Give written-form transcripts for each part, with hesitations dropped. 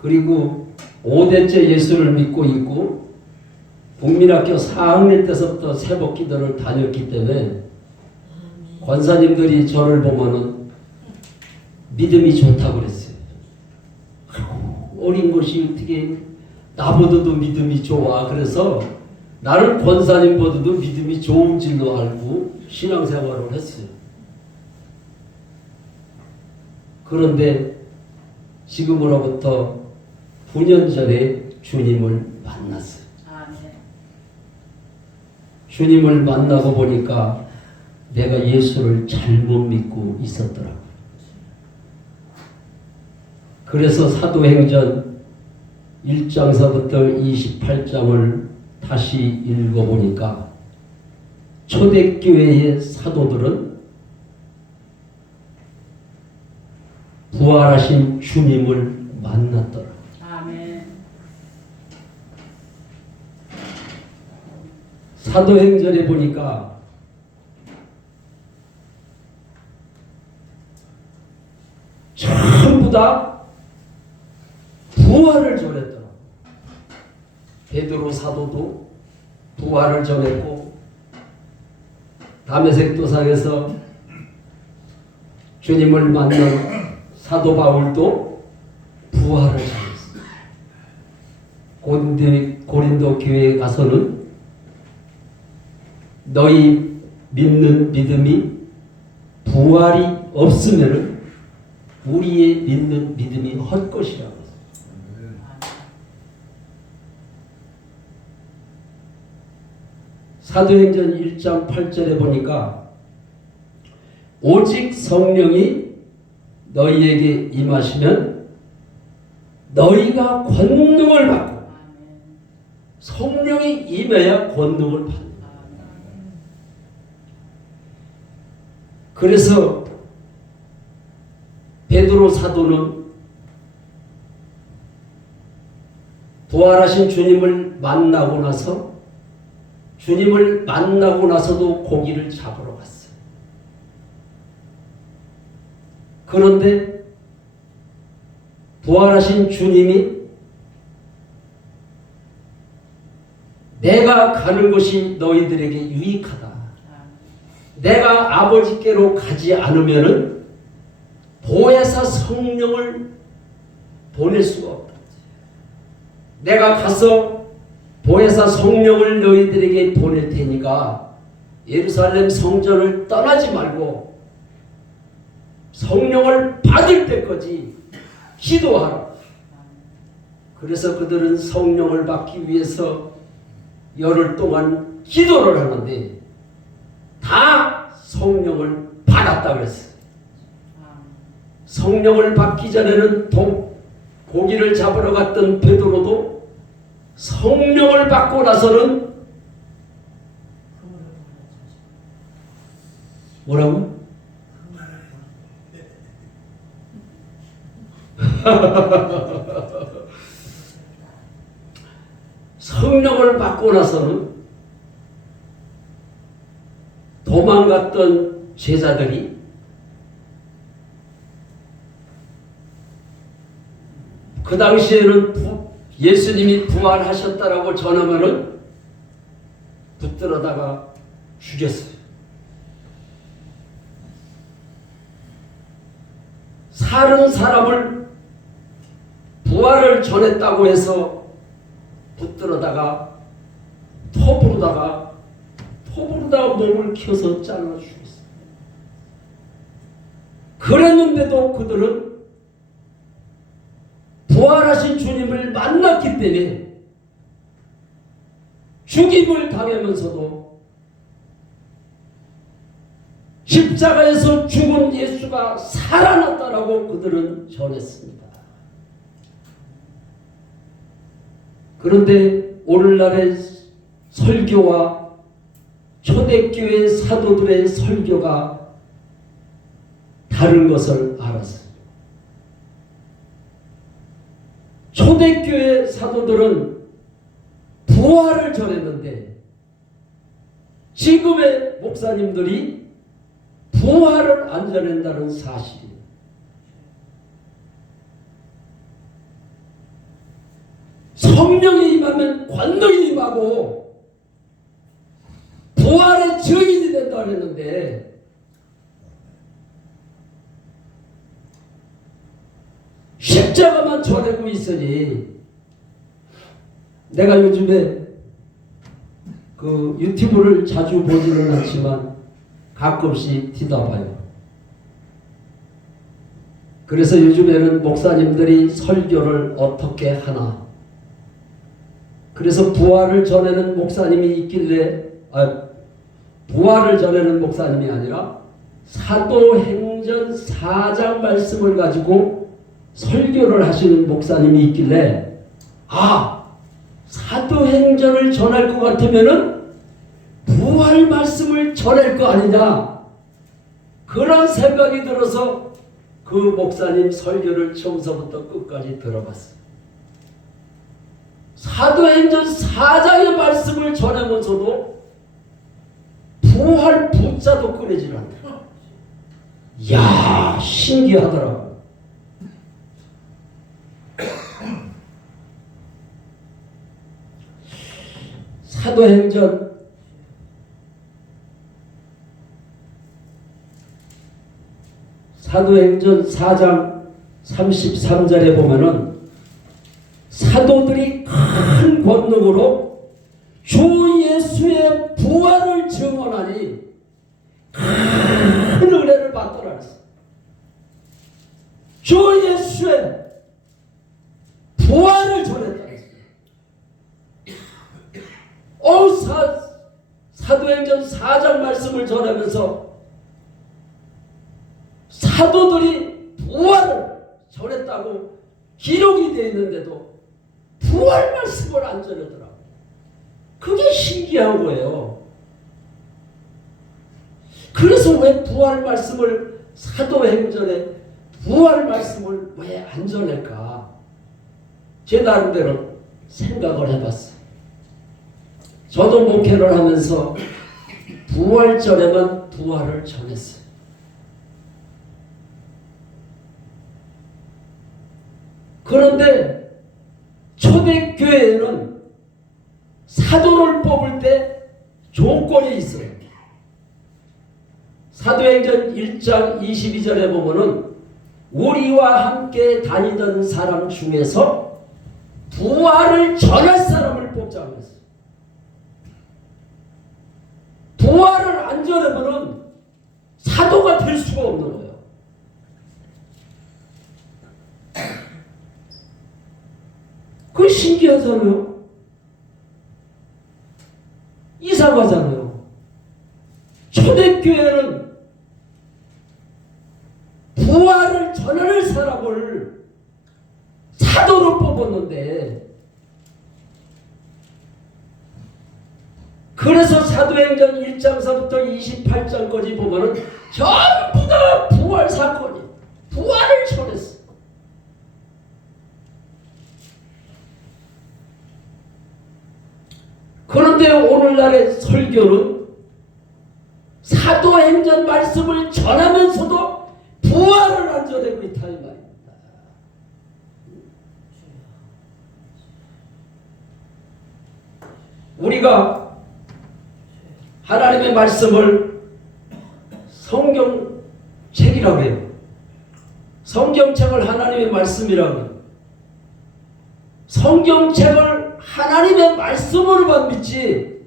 그리고 5대째 예수를 믿고 있고 국민학교 4학년 때서부터 새벽 기도를 다녔기 때문에 권사님들이 저를 보면은 믿음이 좋다고 그랬어요. 어린 것이 어떻게 나보다도 믿음이 좋아. 그래서 나는 권사님보다도 믿음이 좋은 줄로 알고 신앙생활을 했어요. 그런데 지금으로부터 9년 전에 주님을 만났어요. 주님을 만나고 보니까 내가 예수를 잘못 믿고 있었더라고요. 그래서 사도행전 1장서부터 28장을 다시 읽어보니까 초대교회의 사도들은 부활하신 주님을 만났더라. 아멘. 사도행전에 보니까 전부 다 부활을 전했더라. 베드로 사도도 부활을 전했고 다메섹 도상에서 주님을 만난 사도 바울도 부활을 전했습니다. 고린도 교회에 가서는 너희 믿는 믿음이 부활이 없으면 우리의 믿는 믿음이 헛것이라고. 사도행전 1장 8절에 보니까 오직 성령이 너희에게 임하시면 너희가 권능을 받고, 성령이 임해야 권능을 받는다. 그래서 베드로 사도는 부활하신 주님을 만나고 나서 주님을 만나고 나서도 고기를 잡으러 갔어요. 그런데 부활하신 주님이 내가 가는 것이 너희들에게 유익하다. 내가 아버지께로 가지 않으면은 보혜사 성령을 보낼 수가 없다. 내가 가서 보혜사 성령을 너희들에게 보낼 테니까 예루살렘 성전을 떠나지 말고 성령을 받을 때까지 기도하라. 그래서 그들은 성령을 받기 위해서 열흘 동안 기도를 하는데 다 성령을 받았다 그랬어요. 성령을 받기 전에는 고기를 잡으러 갔던 베드로도 성령을 받고 나서는 뭐라고? 성령을 받고 나서는 도망갔던 제자들이 그 당시에는 예수님이 부활하셨다라고 전하면은 붙들어다가 죽였어요. 사는 사람을 부활을 전했다고 해서 붙들어다가 톱으로다가 몸을 켜서 잘라 죽였어요. 그랬는데도 그들은 부활하신 주님을 만났기 때문에 죽임을 당하면서도 십자가에서 죽은 예수가 살아났다라고 그들은 전했습니다. 그런데 오늘날의 설교와 초대교회 사도들의 설교가 다른 것을 알았습니다. 초대교회 사도들은 부활을 전했는데 지금의 목사님들이 부활을 안 전한다는 사실이에요. 성령이 임하면 권능이 임하고 부활의 증인이 된다 그랬는데 십자가만 전하고 있으니 내가 요즘에 그 유튜브를 자주 보지는 않지만 가끔씩 뒤다봐요. 그래서 요즘에는 목사님들이 설교를 어떻게 하나, 그래서 부활을 전하는 목사님이 있길래 부활을 전하는 목사님이 아니라 사도행전 4장 말씀을 가지고 설교를 하시는 목사님이 있길래 사도행전을 전할 것 같으면은 부활 말씀을 전할 거 아니냐, 그런 생각이 들어서 그 목사님 설교를 처음서부터 끝까지 들어봤어요. 사도행전 4장의 말씀을 전하면서도 부활 부자도 꺼내질 않더라. 이야, 신기하더라고. 사도행전 4장 33절에 보면은 사도들이 큰 권능으로 주 예수의 부활을 증언하니 큰 은혜를 받더라 그랬어. 주 예수의 부활을 전했다 그랬어. 사도행전 4장 말씀을 전하면서 사도들이 부활을 전했다고 기록이 되어 있는데도 부활 말씀을 안 전하더라고. 그게 신기한 거예요. 그래서 왜 부활 말씀을, 사도행전에 부활 말씀을 왜 안 전할까? 제 나름대로 생각을 해봤어요. 저도 목회를 하면서 부활절에만 부활을 전했어요. 그런데 초대교회에는 사도를 뽑을 때 조건이 있어요. 사도행전 1장 22절에 보면은 우리와 함께 다니던 사람 중에서 부활을 전할 사람을 뽑자고 했어요. 부활을 안 전하면은 사도가 될 수가 없는 거예요. 그게 신기하잖아요. 이상하잖아요. 초대교회는 부활을 전할 사람을 사도로 뽑았는데, 그래서 사도행전 1장서부터 28장까지 보면은 전부 다 부활 사건이, 부활을 전했어. 그런데 오늘날의 설교는 사도행전 말씀을 전하면서도 부활을 안 전하고 있다 이 말입니다. 우리가 하나님의 말씀을 성경책이라고 해요. 성경책을 하나님의 말씀이라고 해요. 성경책을 하나님의 말씀으로만 믿지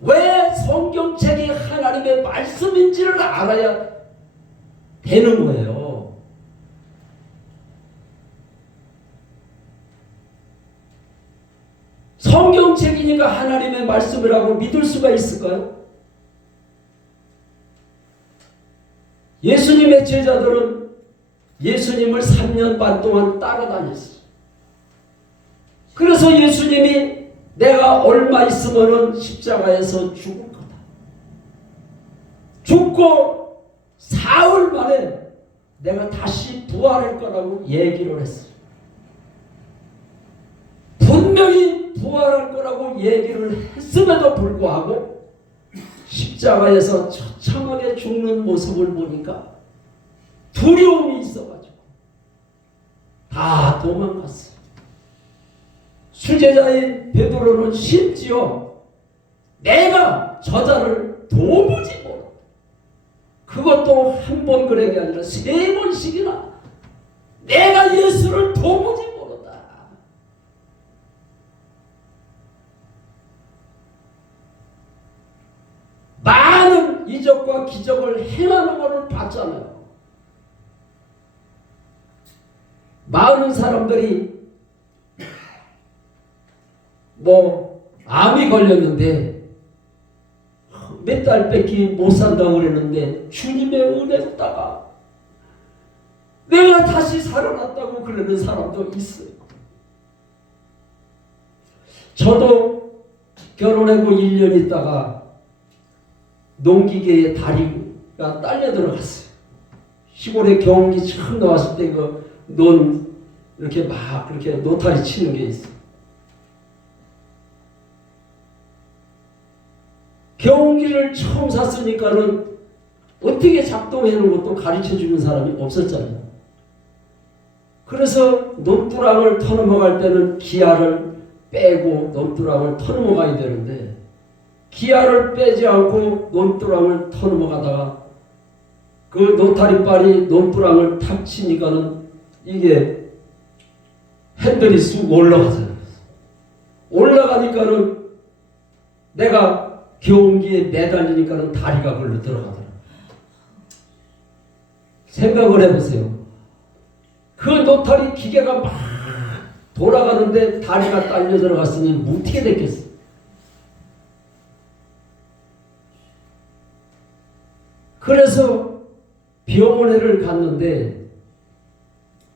왜 성경책이 하나님의 말씀인지를 알아야 되는 거예요. 성경책이니까 하나님의 말씀이라고 믿을 수가 있을까요? 예수님의 제자들은 예수님을 3년 반 동안 따라다녔어요. 그래서 예수님이 내가 얼마 있으면은 십자가에서 죽을 거다. 죽고 사흘 만에 내가 다시 부활할 거라고 얘기를 했어요. 분명히 부활할 거라고 얘기를 했음에도 불구하고 십자가에서 처참하게 죽는 모습을 보니까 두려움이 있어가지고 다 도망갔어요. 수제자인 베드로는 심지어 내가 저자를 도무지 모른다. 그것도 한 번 그런 게 아니라 3번씩이나 내가 예수를 도무지 모른다. 많은 이적과 기적을 행하는 것을 봤잖아요. 많은 사람들이 암이 걸렸는데 몇 달밖에 못 산다고 그랬는데 주님의 은혜였다가 내가 다시 살아났다고 그러는 사람도 있어요. 저도 결혼하고 1년 있다가 농기계에 다리가 딸려 들어갔어요. 시골에 경운기 처음 나왔을 때 이렇게 막 그렇게 노타리 치는 게 있어요. 경운기를 처음 샀으니까는 어떻게 작동하는 것도 가르쳐주는 사람이 없었잖아요. 그래서 논두랑을 터넘어갈 때는 기아를 빼고 논두랑을 터넘어가야 되는데 기아를 빼지 않고 논두랑을 터넘어가다가 그 노타리빨이 논두랑을 탁 치니까는 이게 핸들이 쑥 올라가잖아요. 올라가니까는 내가 경운기에 매달리니까는 다리가 걸려 들어가더라고요. 생각을 해보세요. 그 노타리 기계가 막 돌아가는데 다리가 딸려 들어갔으니 어떻게 됐겠어요? 그래서 병원에를 갔는데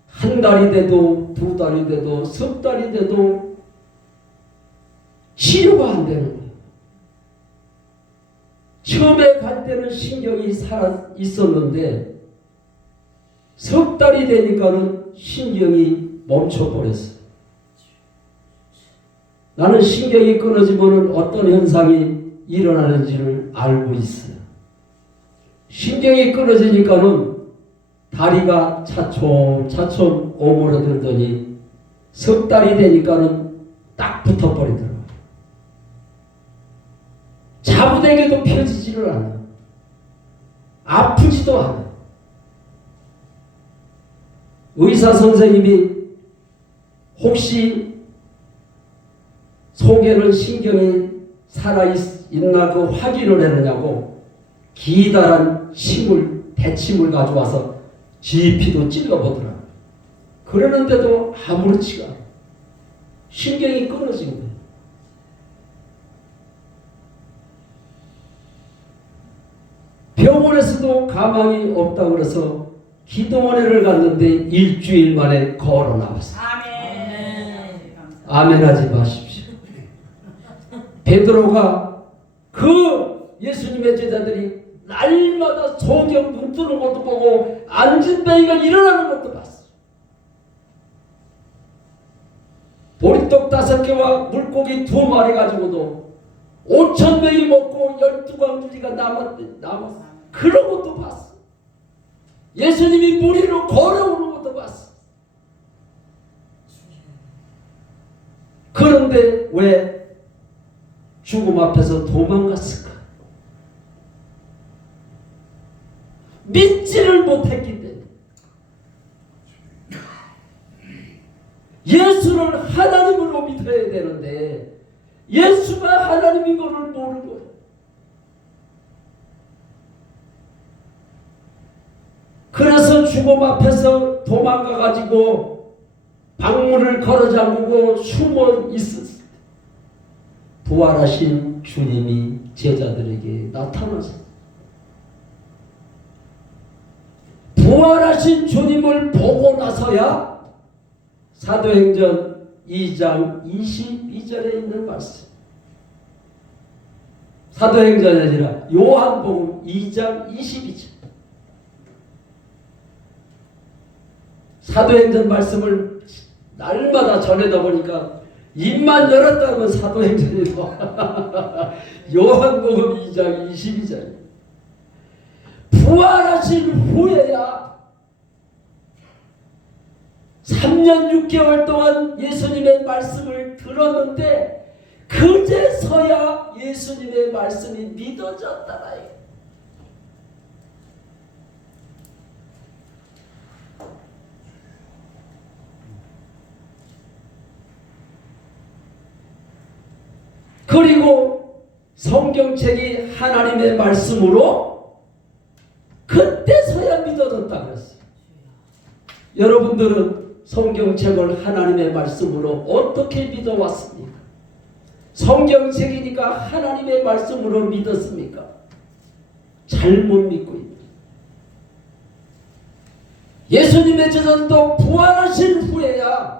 한 달이 돼도 2달이 돼도 10달이 돼도 치료가 안 되는 거예요. 처음에 갈 때는 신경이 살아 있었는데 석 달이 되니까는 신경이 멈춰버렸어요. 나는 신경이 끊어지면 어떤 현상이 일어나는지를 알고 있어요. 신경이 끊어지니까는 다리가 차츰차츰 오므러들더니 석 달이 되니까는 딱 붙어버리더라고요. 자부대게도 펴지지를 않아요. 아프지도 않아요. 의사 선생님이 혹시 속에는 신경이 살아있나 그 확인을 해느냐고 기다란 대침을 가져와서 GP도 찔러보더라고요. 그러는데도 아무렇지가 않아요. 신경이 끊어진 거예요. 병원에서도 가망이 없다고 그래서 기도원회를 갔는데 일주일 만에 걸어 나왔어요. 아멘. 아멘 하지 마십시오. 베드로가 그 예수님의 제자들이 날마다 소경 눈 뜨는 것도 보고 앉은 베이가 일어나는 것도 봤어요. 보리떡 5개와 물고기 2마리 가지고도 5,000명이 먹고 12광주리가 남았어. 그런 것도 봤어. 예수님이 물 위로 걸어오는 것도 봤어. 그런데 왜 죽음 앞에서 도망갔을까? 믿지를 못했기 때문에. 예수를 하나님으로 믿어야 되는데 예수가 하나님인 것을 모르는 거예요. 그래서 죽음 앞에서 도망가가지고 방문을 걸어 잠그고 숨어 있었어요. 부활하신 주님이 제자들에게 나타나서 부활하신 주님을 보고 나서야 사도행전 2장 22절에 있는 말씀, 사도행전이 아니라 요한복음 2장 22절, 사도행전 말씀을 날마다 전해다 보니까 입만 열었다면 사도행전이 요한복음 2장 22절. 부활하신 후에야 3년 6개월 동안 예수님의 말씀을 들었는데 그제서야 예수님의 말씀이 믿어졌다라요. 그리고 성경책이 하나님의 말씀으로 그때서야 믿어졌다 그랬어요. 여러분들은 성경책을 하나님의 말씀으로 어떻게 믿어왔습니까? 성경책이니까 하나님의 말씀으로 믿었습니까? 잘못 믿고 있다. 예수님의 저전도 부활하신 후에야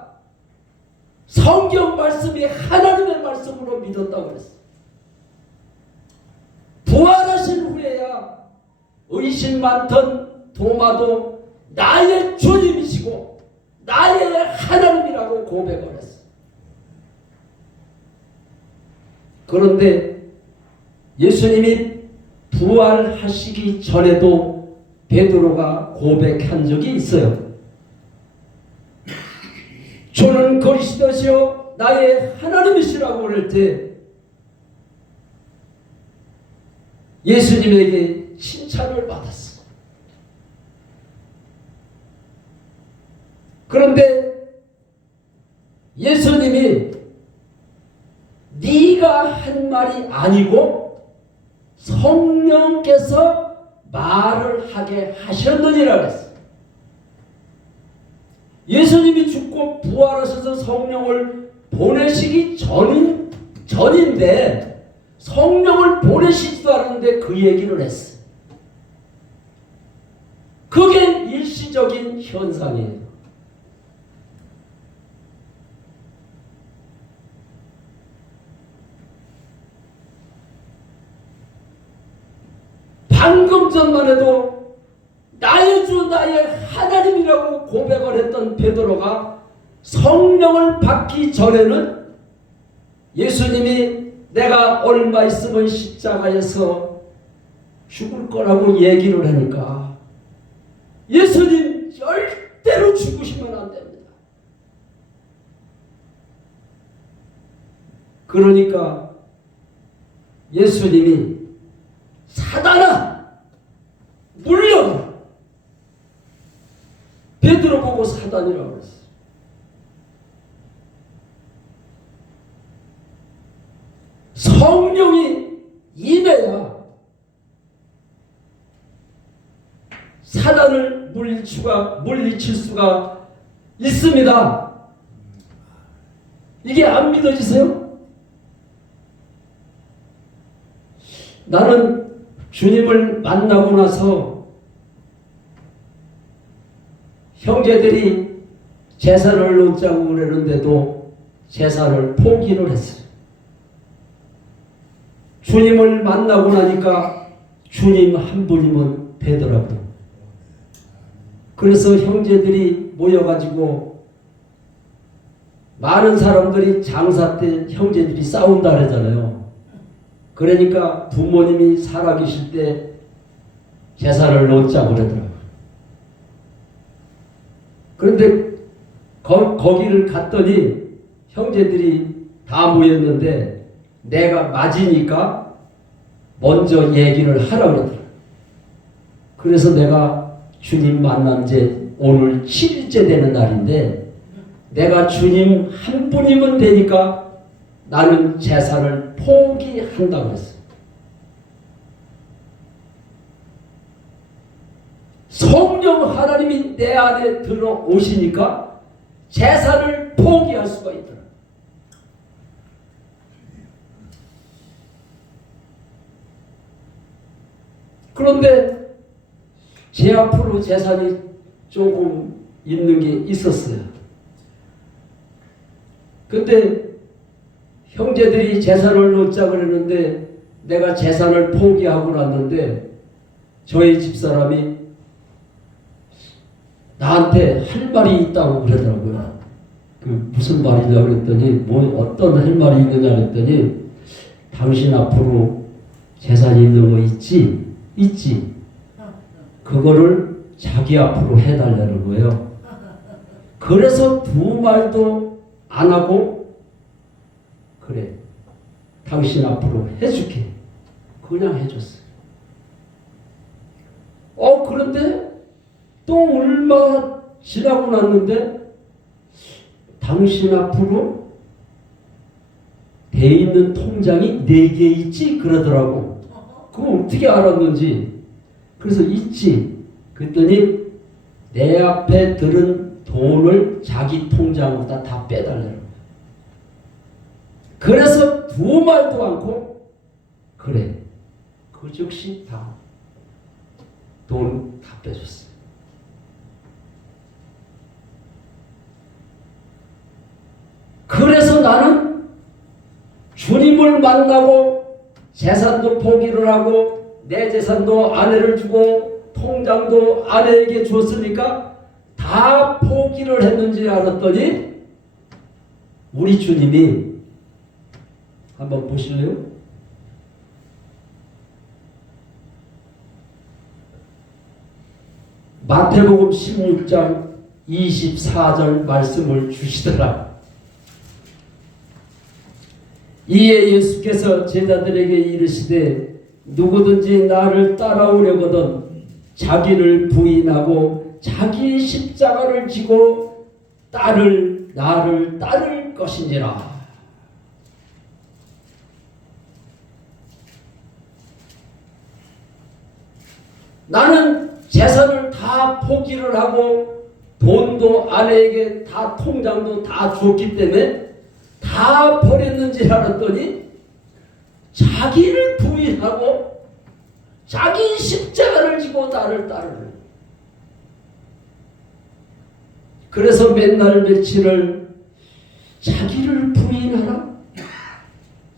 성경 말씀이 하나님의 말씀으로 믿었다고 그랬어요. 부활하신 후에야 의심 많던 도마도 나의 주님이시고 나의 하나님이라고 고백을 했어요. 그런데 예수님이 부활하시기 전에도 베드로가 고백한 적이 있어요. 주는 그리스도시요 나의 하나님이시라고 그럴 때 예수님에게 칭찬을 받았어. 그런데 예수님이 네가 한 말이 아니고 성령께서 말을 하게 하셨느니라 그랬어요. 예수님이 죽고 부활하셔서 성령을 보내시기 전인데 성령을 보내시지도 않았는데 그 얘기를 했어요. 그게 일시적인 현상이에요. 방금 전만 해도 나의 주 나의 하나님이라고 고백을 했던 베드로가 성령을 받기 전에는 예수님이 내가 얼마 있으면 십자가에서 죽을 거라고 얘기를 하니까 예수님 절대로 죽으시면 안 됩니다. 그러니까 예수님이 사단아 물러가라. 베드로 보고 사단이라고 그랬어요. 성령이 임해야 사단을 물리칠 수가 있습니다. 이게 안 믿어지세요? 나는 주님을 만나고 나서 형제들이 제사를 놓자고 그러는데도 제사를 포기를 했어요. 주님을 만나고 나니까 주님 한 분이면 되더라고요. 그래서 형제들이 모여가지고 많은 사람들이 장사 때 형제들이 싸운다 그러잖아요. 그러니까 부모님이 살아계실 때 제사를 놓자고 그러더라고요. 그런데 거기를 갔더니 형제들이 다 모였는데 내가 맞으니까 먼저 얘기를 하라고 그러더라고요. 그래서 내가 주님 만난 지 오늘 7일째 되는 날인데 내가 주님 한 분이면 되니까 나는 제사를 포기한다고 했어요. 성령 하나님이 내 안에 들어오시니까 제사를 포기할 수가 있더라. 그런데 제 앞으로 제사이 조금 있는 게 있었어요. 근데 형제들이 제사를 놓자 그랬는데 내가 제사를 포기하고 났는데 저희 집사람이 나한테 할 말이 있다고 그러더라고요. 무슨 말이냐고 그랬더니 어떤 할 말이 있느냐 그랬더니 당신 앞으로 재산이 있는 거 있지? 있지. 그거를 자기 앞으로 해달라는 거예요. 그래서 두 말도 안 하고 그래 당신 앞으로 해줄게 그냥 해줬어요. 그런데 또 얼마 지나고 났는데 당신 앞으로 돼 있는 통장이 4개 있지 그러더라고. 그거 어떻게 알았는지. 그래서 있지. 그랬더니 내 앞에 들은 돈을 자기 통장보다 다 빼달라고. 그래서 두 말도 않고 그래 그 즉시 다 돈 다 빼줬어요. 그래서 나는 주님을 만나고 재산도 포기를 하고 내 재산도 아내를 주고 통장도 아내에게 줬으니까 다 포기를 했는지 알았더니 우리 주님이 한번 보실래요? 마태복음 16장 24절 말씀을 주시더라. 이에 예수께서 제자들에게 이르시되 누구든지 나를 따라오려거든 자기를 부인하고 자기 십자가를 지고 나를 따를 것이니라. 나는 재산을 다 포기를 하고 돈도 아내에게 다 통장도 다 줬기 때문에 다 버렸는지 알았더니 자기를 부인하고 자기 십자가를 지고 나를 따르는. 그래서 맨날 며칠을 자기를 부인하라?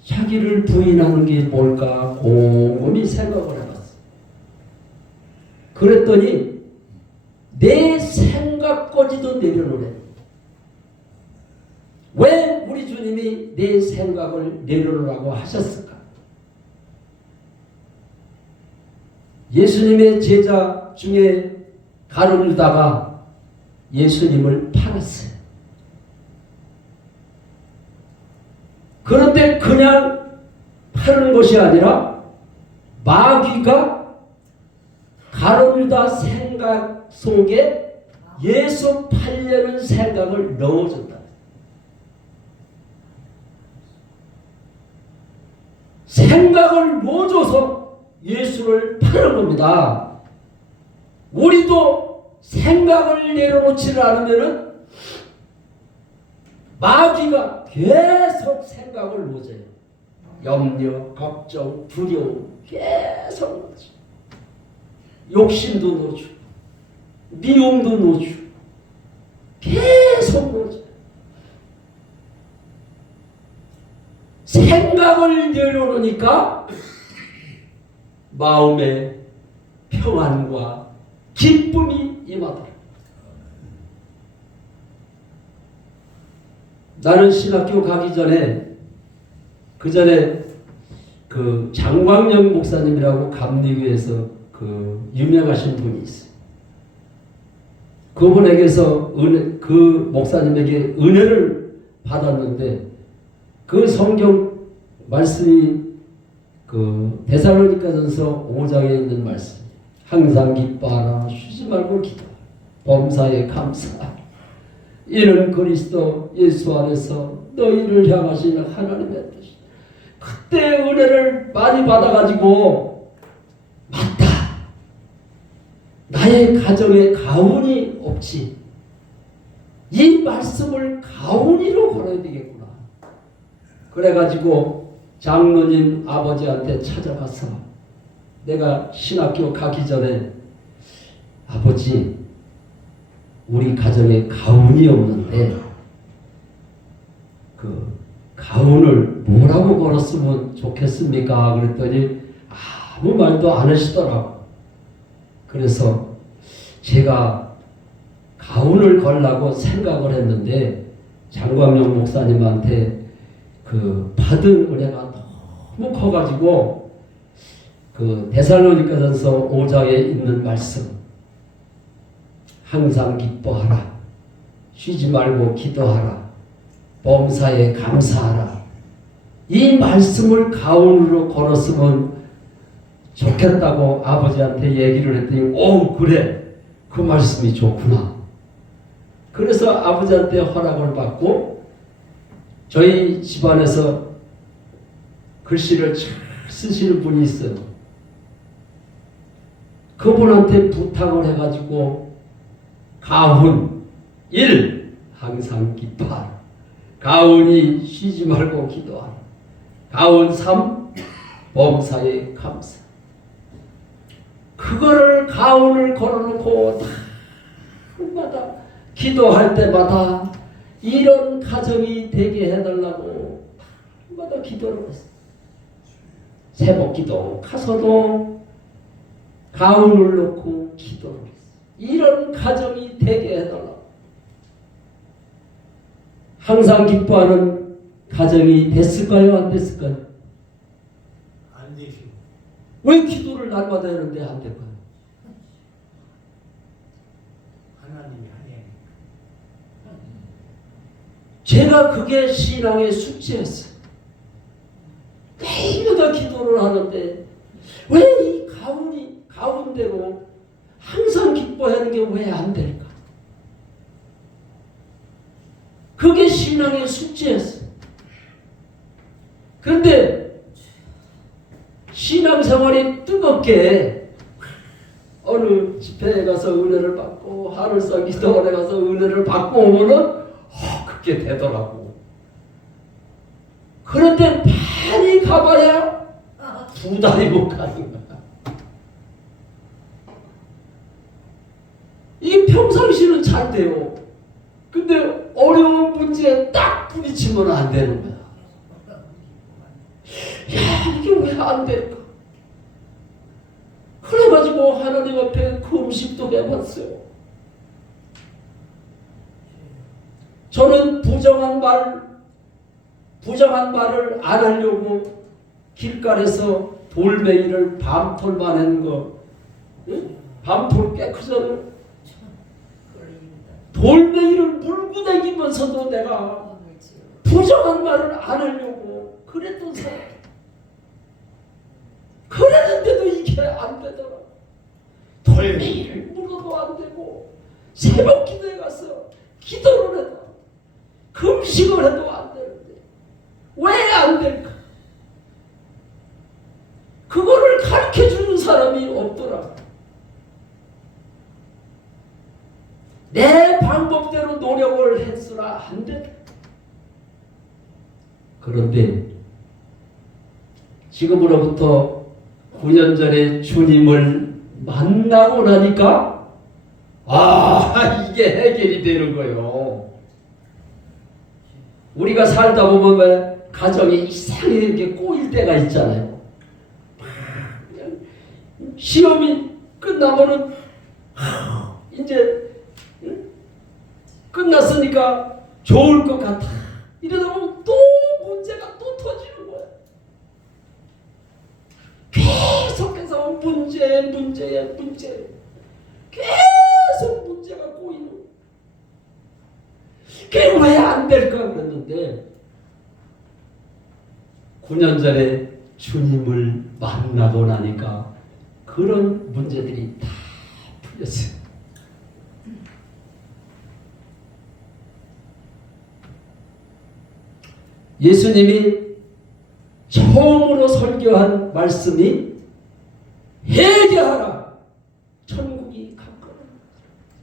자기를 부인하는 게 뭘까 곰곰이 생각을 해봤어. 그랬더니 내 생각까지도 내려놓으래. 왜 우리 주님이 내 생각을 내려놓으라고 하셨을까? 예수님의 제자 중에 가룟 유다가 예수님을 팔았어요. 그런데 그냥 파는 것이 아니라 마귀가 가룟 유다 생각 속에 예수 팔려는 생각을 넣어준다. 생각을 넣어줘서 예수를 파는 겁니다. 우리도 생각을 내려놓지를 않으면은 마귀가 계속 생각을 넣어줘요. 염려, 걱정, 두려움 계속 넣어줘. 욕심도 넣어주고 미움도 넣어주고 계속 넣어줘요. 생각을 내려놓으니까 마음에 평안과 기쁨이 임하더라. 나는 신학교 가기 전에 그 장광영 목사님이라고 감리교에서 유명하신 분이 있어요. 그분에게서 그 목사님에게 은혜를 받았는데 그 성경 말씀이 데살로니가전서 5장에 있는 말씀. 항상 기뻐하라 쉬지 말고 기도하라. 범사에 감사하라. 이는 그리스도 예수 안에서 너희를 향하시는 하나님의 뜻이다. 그때 은혜를 많이 받아가지고 맞다. 나의 가정에 가훈이 없지. 이 말씀을 가훈이로 걸어야 되겠구나. 그래가지고 장로님 아버지한테 찾아가서 내가 신학교 가기 전에 아버지 우리 가정에 가훈이 없는데 그 가훈을 뭐라고 걸었으면 좋겠습니까? 그랬더니 아무 말도 안 하시더라고. 그래서 제가 가훈을 걸라고 생각을 했는데 장광영 목사님한테 받은 은혜가 너무 커가지고 데살로니가전서 5장에 있는 말씀 항상 기뻐하라. 쉬지 말고 기도하라. 범사에 감사하라. 이 말씀을 가운으로 걸었으면 좋겠다고 아버지한테 얘기를 했더니 오 그래 그 말씀이 좋구나. 그래서 아버지한테 허락을 받고 저희 집안에서 글씨를 잘 쓰시는 분이 있어요. 그분한테 부탁을 해가지고 가훈 1 항상 기뻐하라. 가훈 2 쉬지 말고 기도하라. 가훈 3 범사에 감사. 그거를 가훈을 걸어놓고 날마다 기도할 때마다 이런 가정이 되게 해달라고 날마다 기도를 했어요. 새벽기도 가서도 가훈을 놓고 기도를 했어요. 이런 가정이 되게 해달라고. 항상 기뻐하는 가정이 됐을까요? 안 됐을까요? 안 되시고. 왜 기도를 날마다 하는데 안 될까요? 하나님이 하나님. 제가 그게 신앙의 숙제였어요. 매일마다 기도를 하는데 왜 이 가훈이 가운데로 항상 기뻐하는 게 왜 안 될까? 그게 신앙의 숙제였어요. 그런데 신앙생활이 뜨겁게 어느 집회에 가서 은혜를 받고 하늘성 기도원에 가서 은혜를 받고 오면은 그게 되더라고. 그런데 많이 가봐야 2달이 못 가는 거야. 이게 평상시는 잘 돼요. 근데 어려운 문제에 딱 부딪히면 안 되는 거야. 야, 이게 왜 안 될까? 그래가지고 하나님 앞에 금식도 해봤어요. 저는 부정한 말을 안 하려고 길가에서 돌멩이를 밤톨만 하는 거, 응? 밤톨 깨끗하잖아요. 돌멩이를 물고 다니면서도 내가 부정한 말을 안 하려고 그랬던 사람. 그랬는데도 이게 안 되더라. 돌멩이를 물어도 안 되고 새벽 기도에 가서 기도를 해도 금식을 해도 안 되는데 왜 안 될까? 그거를 가르쳐주는 사람이 없더라. 내 방법대로 노력을 했으나 안 된다. 그런데 지금으로부터 9년 전에 주님을 만나고 나니까 이게 해결이 되는 거예요. 우리가 살다 보면 왜 가정이 이상하게 이렇게 꼬일 때가 있잖아요. 시험이 끝나면은 이제 끝났으니까 좋을 것 같아. 이러다 보면 또 문제가 또 터지는 거야. 계속해서 문제. 계속 문제가 꼬이는 거야. 그게 왜 안 될까 그랬는데 9년 전에 주님을 만나고 나니까 그런 문제들이 다 풀렸어요. 예수님이 처음으로 설교한 말씀이 회개하라. 천국이 가까워.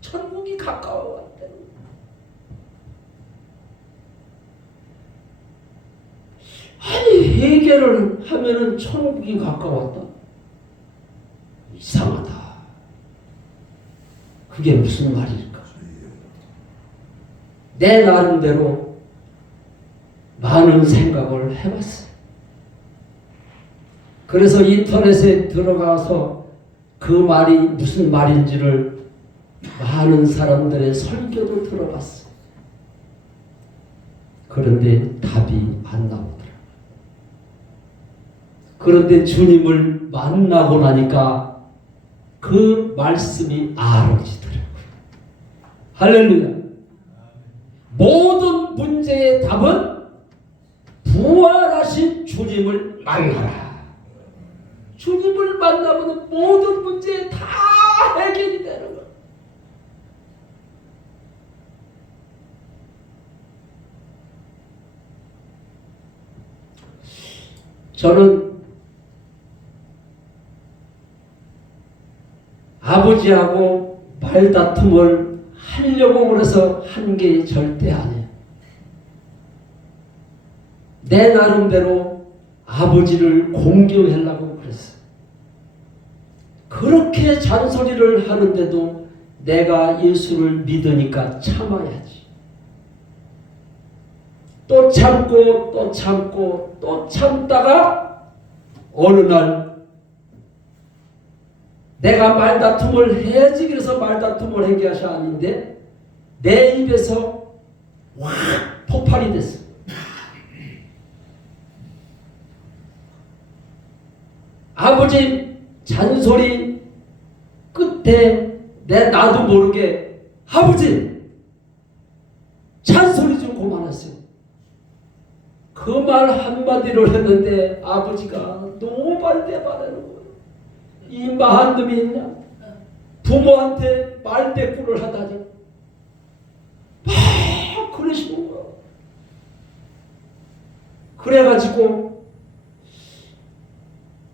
천국이 가까워왔다는 거예요. 아니 회개를 하면은 천국이 가까웠다. 이상하다. 그게 무슨 말일까? 내 나름대로 많은 생각을 해봤어요. 그래서 인터넷에 들어가서 그 말이 무슨 말인지를 많은 사람들의 설교도 들어봤어요. 그런데 답이 안 나오더라. 그런데 주님을 만나고 나니까 그 말씀이 알아지더라고요. 할렐루야. 모든 문제의 답은 부활하신 주님을 만나라. 주님을 만나면 모든 문제 다 해결이 되는 거예요. 저는 아버지하고 말다툼을 하려고 그래서 한 게 절대 아니에요. 내 나름대로 아버지를 공경하려고 그랬어요. 그렇게 잔소리를 하는데도 내가 예수를 믿으니까 참아야지. 또 참고 또 참고 또 참다가 어느 날 내가 말다툼을 해야지 그래서 말다툼을 한 것이 아닌데 내 입에서 확 폭발이 됐어. 아버지 잔소리 끝에 나도 모르게 아버지 잔소리 좀 그만하세요. 그 말 한마디를 했는데 아버지가 노발대발하는 거예요. 이 마한 놈이 있냐? 부모한테 말대꾸를 하다니 막 그러시는 거예요. 그래가지고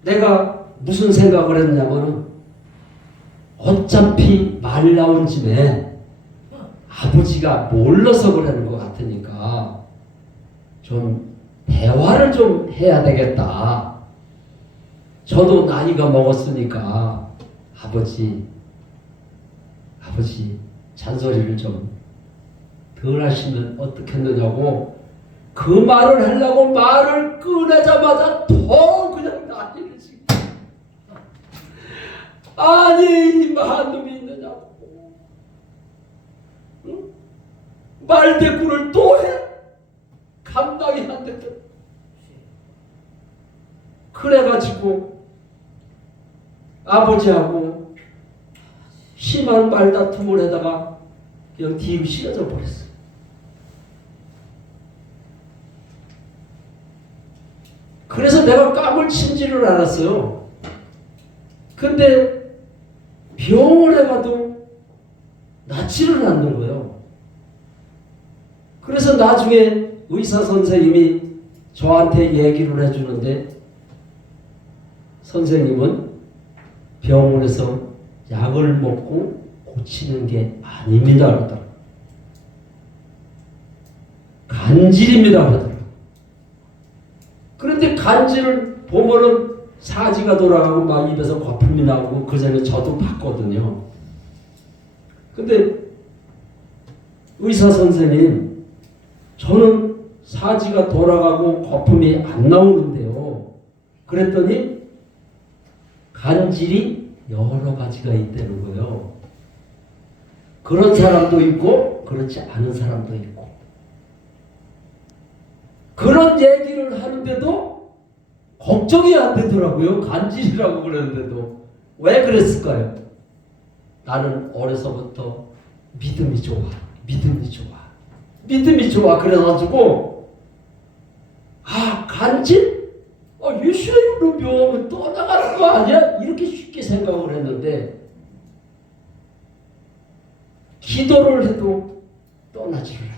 내가 무슨 생각을 했냐면 어차피 말 나온 김에 아버지가 몰라서 그러는 것 같으니까 좀 대화를 좀 해야 되겠다. 저도 나이가 먹었으니까 아버지 잔소리를 좀 덜 하시면 어떻겠느냐고 그 말을 하려고 말을 꺼내자마자 더 그냥 난리를 치고 아니 이만한 놈이 있느냐고 응? 말대꾸를 또 해? 감당이 안 됐다. 그래가지고 아버지하고 심한 말다툼을 하다가 그냥 뒤로 실어져 버렸어. 그래서 내가 까불친지를 알았어요. 근데 병원에 가도 낫지를 않는 거예요. 그래서 나중에 의사 선생님이 저한테 얘기를 해주는데 선생님은 병원에서 약을 먹고 고치는 게 아닙니다 그러더라고요. 간질입니다 그러더라고요. 그런데 간질을 보면은 사지가 돌아가고 막 입에서 거품이 나오고 그 전에 저도 봤거든요. 근데 의사 선생님 저는 사지가 돌아가고 거품이 안 나오는데요. 그랬더니 간질이 여러 가지가 있다는 거예요. 그런 사람도 있고 그렇지 않은 사람도 있고 그런 얘기를 하는데도 걱정이 안 되더라고요. 간질이라고 그러는데도. 왜 그랬을까요? 나는 어려서부터 믿음이 좋아. 그래가지고 간질? 예수의 이름으로 명하면 떠나가는 거 아니야? 이렇게 쉽게 생각을 했는데 기도를 해도 떠나지를 않아.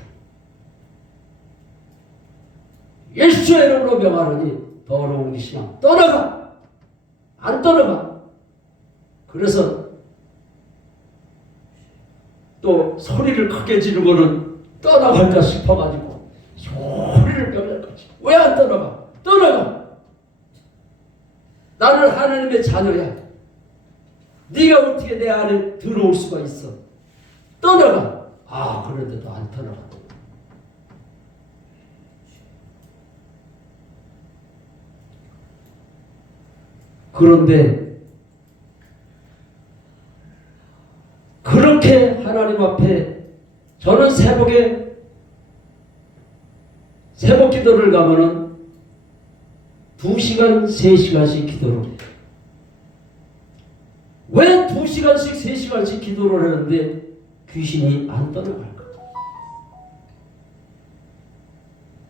예수의 이름으로 명하느니 더러운 귀신아 떠나가! 안 떠나가! 그래서 또 소리를 크게 지르고는 떠나갈까 싶어가지고 소리를 몇 가지. 왜 안 떠나가? 떠나가! 나는 하나님의 자녀야. 네가 어떻게 내 안에 들어올 수가 있어? 떠나가! 그런데도 안 떠나가. 그런데 그렇게 하나님 앞에 저는 새벽 기도를 가면은 2시간, 3시간씩 기도를 해요. 왜 2시간씩, 3시간씩 기도를 하는데 귀신이 안 떠나갈까?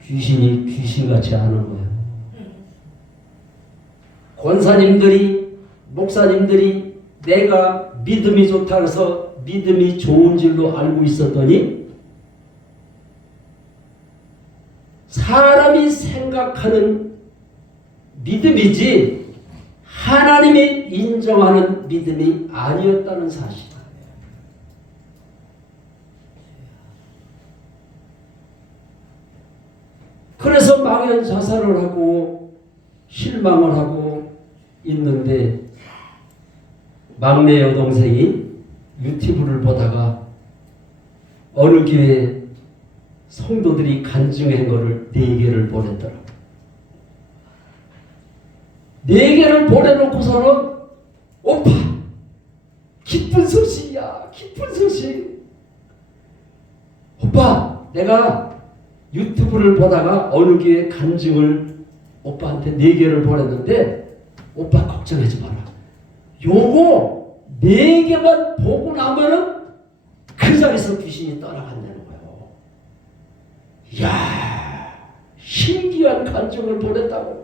귀신이 귀신같이 하는 거예요. 권사님들이, 목사님들이 내가 믿음이 좋다 해서 믿음이 좋은 줄로 알고 있었더니 사람이 생각하는 믿음이지 하나님이 인정하는 믿음이 아니었다는 사실. 그래서 망연자살을 하고 실망을 하고 있는데 막내 여동생이 유튜브를 보다가 어느 교회 성도들이 간증한 거를 4개를 보냈더라고요. 4개를 보내놓고서는 오빠 기쁜 소식이야, 기쁜 소식. 오빠 내가 유튜브를 보다가 어느 교회 간증을 오빠한테 4개를 보냈는데 오빠 걱정하지 마라. 요거 4개만 보고 나면은 그 자리에서 귀신이 떠나간다는 거예요. 이야, 신기한 간증을 보냈다고.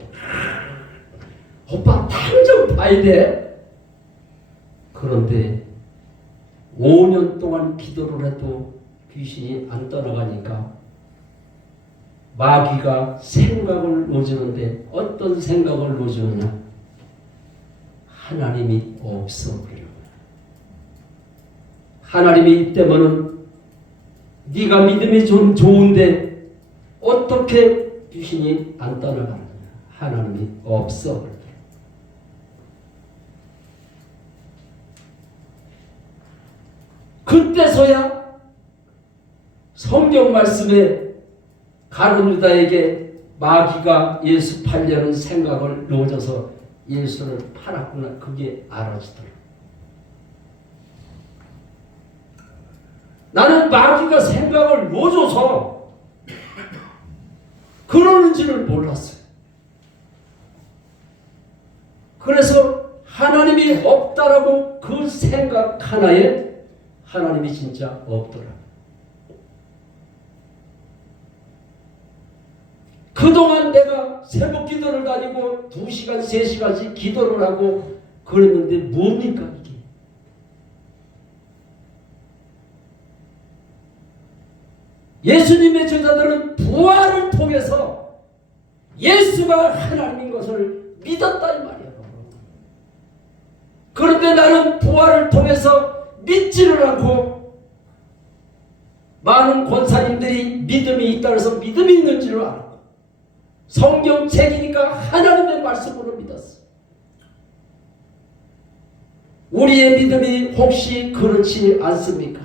오빠 당장 봐야 돼. 그런데 5년 동안 기도를 해도 귀신이 안 떠나가니까 마귀가 생각을 놓주는데 어떤 생각을 놓주느냐? 하나님이 없어 그래요. 하나님이 있다면은 네가 믿음이 좀 좋은데 어떻게 귀신이 안 떠나가느냐? 하나님이 없어 그래요. 그때서야 성경 말씀에 가룟 유다에게 마귀가 예수 팔려는 생각을 놓아서 예수를 팔았구나, 그게 알아지더라. 나는 마귀가 생각을 놓아서 그러는지를 몰랐어요. 그래서 하나님이 없다라고 그 생각 하나에 하나님이 진짜 없더라. 그동안 내가 새벽 기도를 다니고 2시간, 3시간씩 기도를 하고 그랬는데 뭡니까 이게? 예수님의 제자들은 부활을 통해서 예수가 하나님인 것을 믿었다 이 말이야. 그런데 나는 부활을 통해서 믿지를 않고 많은 권사님들이 믿음이 있다고 해서 믿음이 있는 줄 알고 성경책이니까 하나님의 말씀으로 믿었어. 우리의 믿음이 혹시 그렇지 않습니까?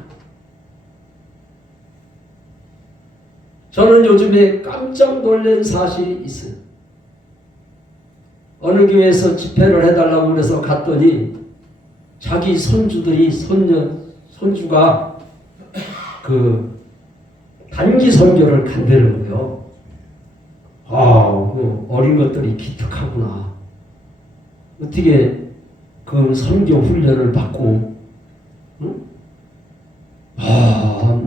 저는 요즘에 깜짝 놀란 사실이 있어요. 어느 교회에서 집회를 해달라고 그래서 갔더니 자기 손주들이 손주가 그 단기 선교를 간다는 거예요. 그 어린 것들이 기특하구나. 어떻게 그 선교 훈련을 받고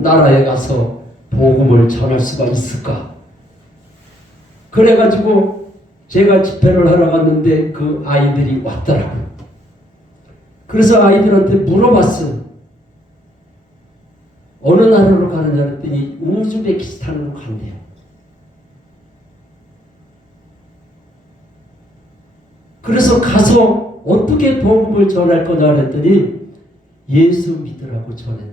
나라에 가서 복음을 전할 수가 있을까? 그래가지고 제가 집회를 하러 갔는데 그 아이들이 왔더라고요. 그래서 아이들한테 물어봤어요. 어느 나라로 가느냐 했더니 우즈베키스탄으로 간대요. 그래서 가서 어떻게 복음을 전할 거냐 했더니 예수 믿으라고 전했대요.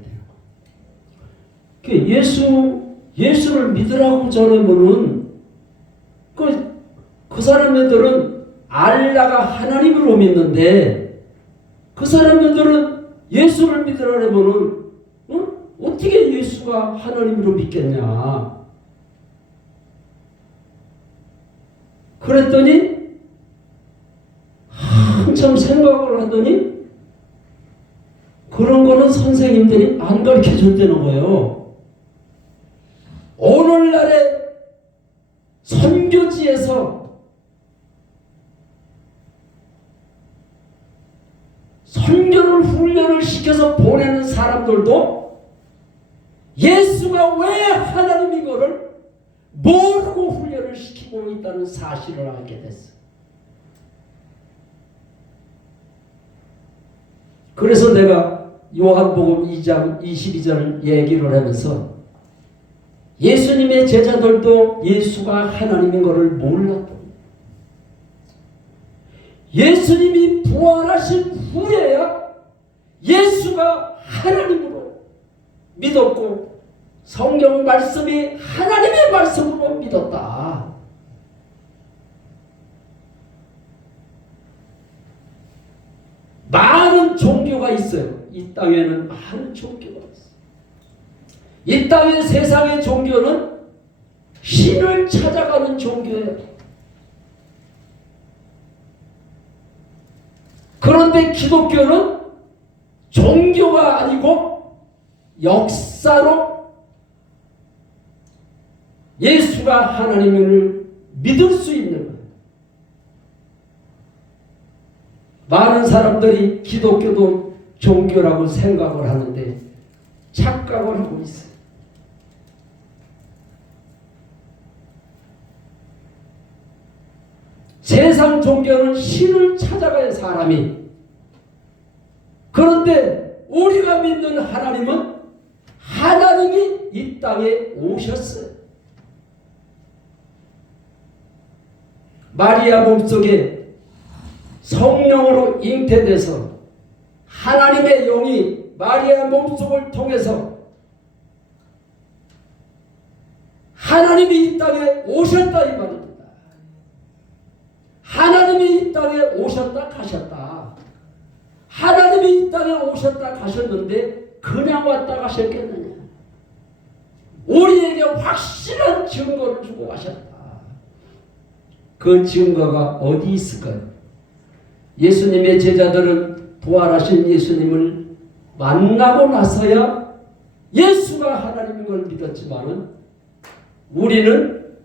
예수를 믿으라고 전하면은 그 사람들은 알라가 하나님으로 믿는데 그 사람들은 예수를 믿으라면은 어떻게 예수가 하나님으로 믿겠냐? 그랬더니 한참 생각을 하더니 그런 거는 선생님들이 안 가르쳐 줬다는 거예요. 오늘날의 선교지에서 선교를 훈련을 시켜서 보내는 사람들도 예수가 왜 하나님인 거를 모르고 훈련을 시키고 있다는 사실을 알게 됐어. 그래서 내가 요한복음 2장 22절 얘기를 하면서 예수님의 제자들도 예수가 하나님인 것을 몰랐다. 예수님이 부활하신 후에야 예수가 하나님으로 믿었고 성경 말씀이 하나님의 말씀으로 믿었다. 많은 종교가 있어요. 이 땅에는 많은 종교가 있어요. 이 땅의 세상의 종교는 신을 찾아가는 종교예요. 그런데 기독교는 종교가 아니고 역사로 예수가 하나님을 믿을 수 있는 거예요. 많은 사람들이 기독교도 종교라고 생각을 하는데 착각을 하고 있어요. 세상 종교는 신을 찾아가야 사람이. 그런데 우리가 믿는 하나님은 하나님이 이 땅에 오셨어요. 마리아 몸속에 성령으로 잉태돼서 하나님의 영이 마리아 몸속을 통해서 하나님이 이 땅에 오셨다 이 말입니다. 하나님이 이 땅에 오셨다 가셨다. 하나님이 이 땅에 오셨다 가셨는데 그냥 왔다 가셨겠느냐. 우리에게 확실한 증거를 주고 가셨다. 그 증거가 어디 있을까요? 예수님의 제자들은 부활하신 예수님을 만나고 나서야 예수가 하나님인 걸 믿었지만은 우리는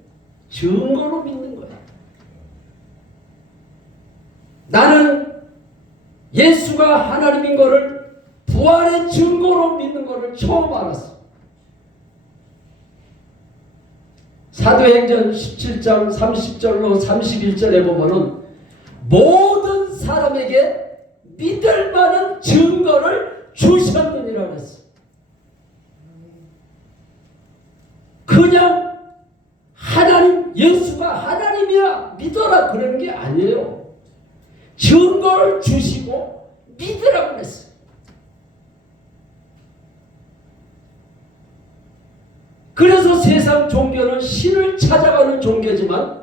증거로 믿는 거예요. 나는 예수가 하나님인 것을 부활의 증거로 믿는 것을 처음 알았어. 사도행전 17장 30절로 31절에 보면은 모든 사람에게 믿을 만한 증거를 주셨느니라 했어. 그냥 하나님, 예수가 하나님이야 믿어라 그런 게 아니에요. 증거를 주시고 믿으라고 했어요. 그래서 세상 종교는 신을 찾아가는 종교지만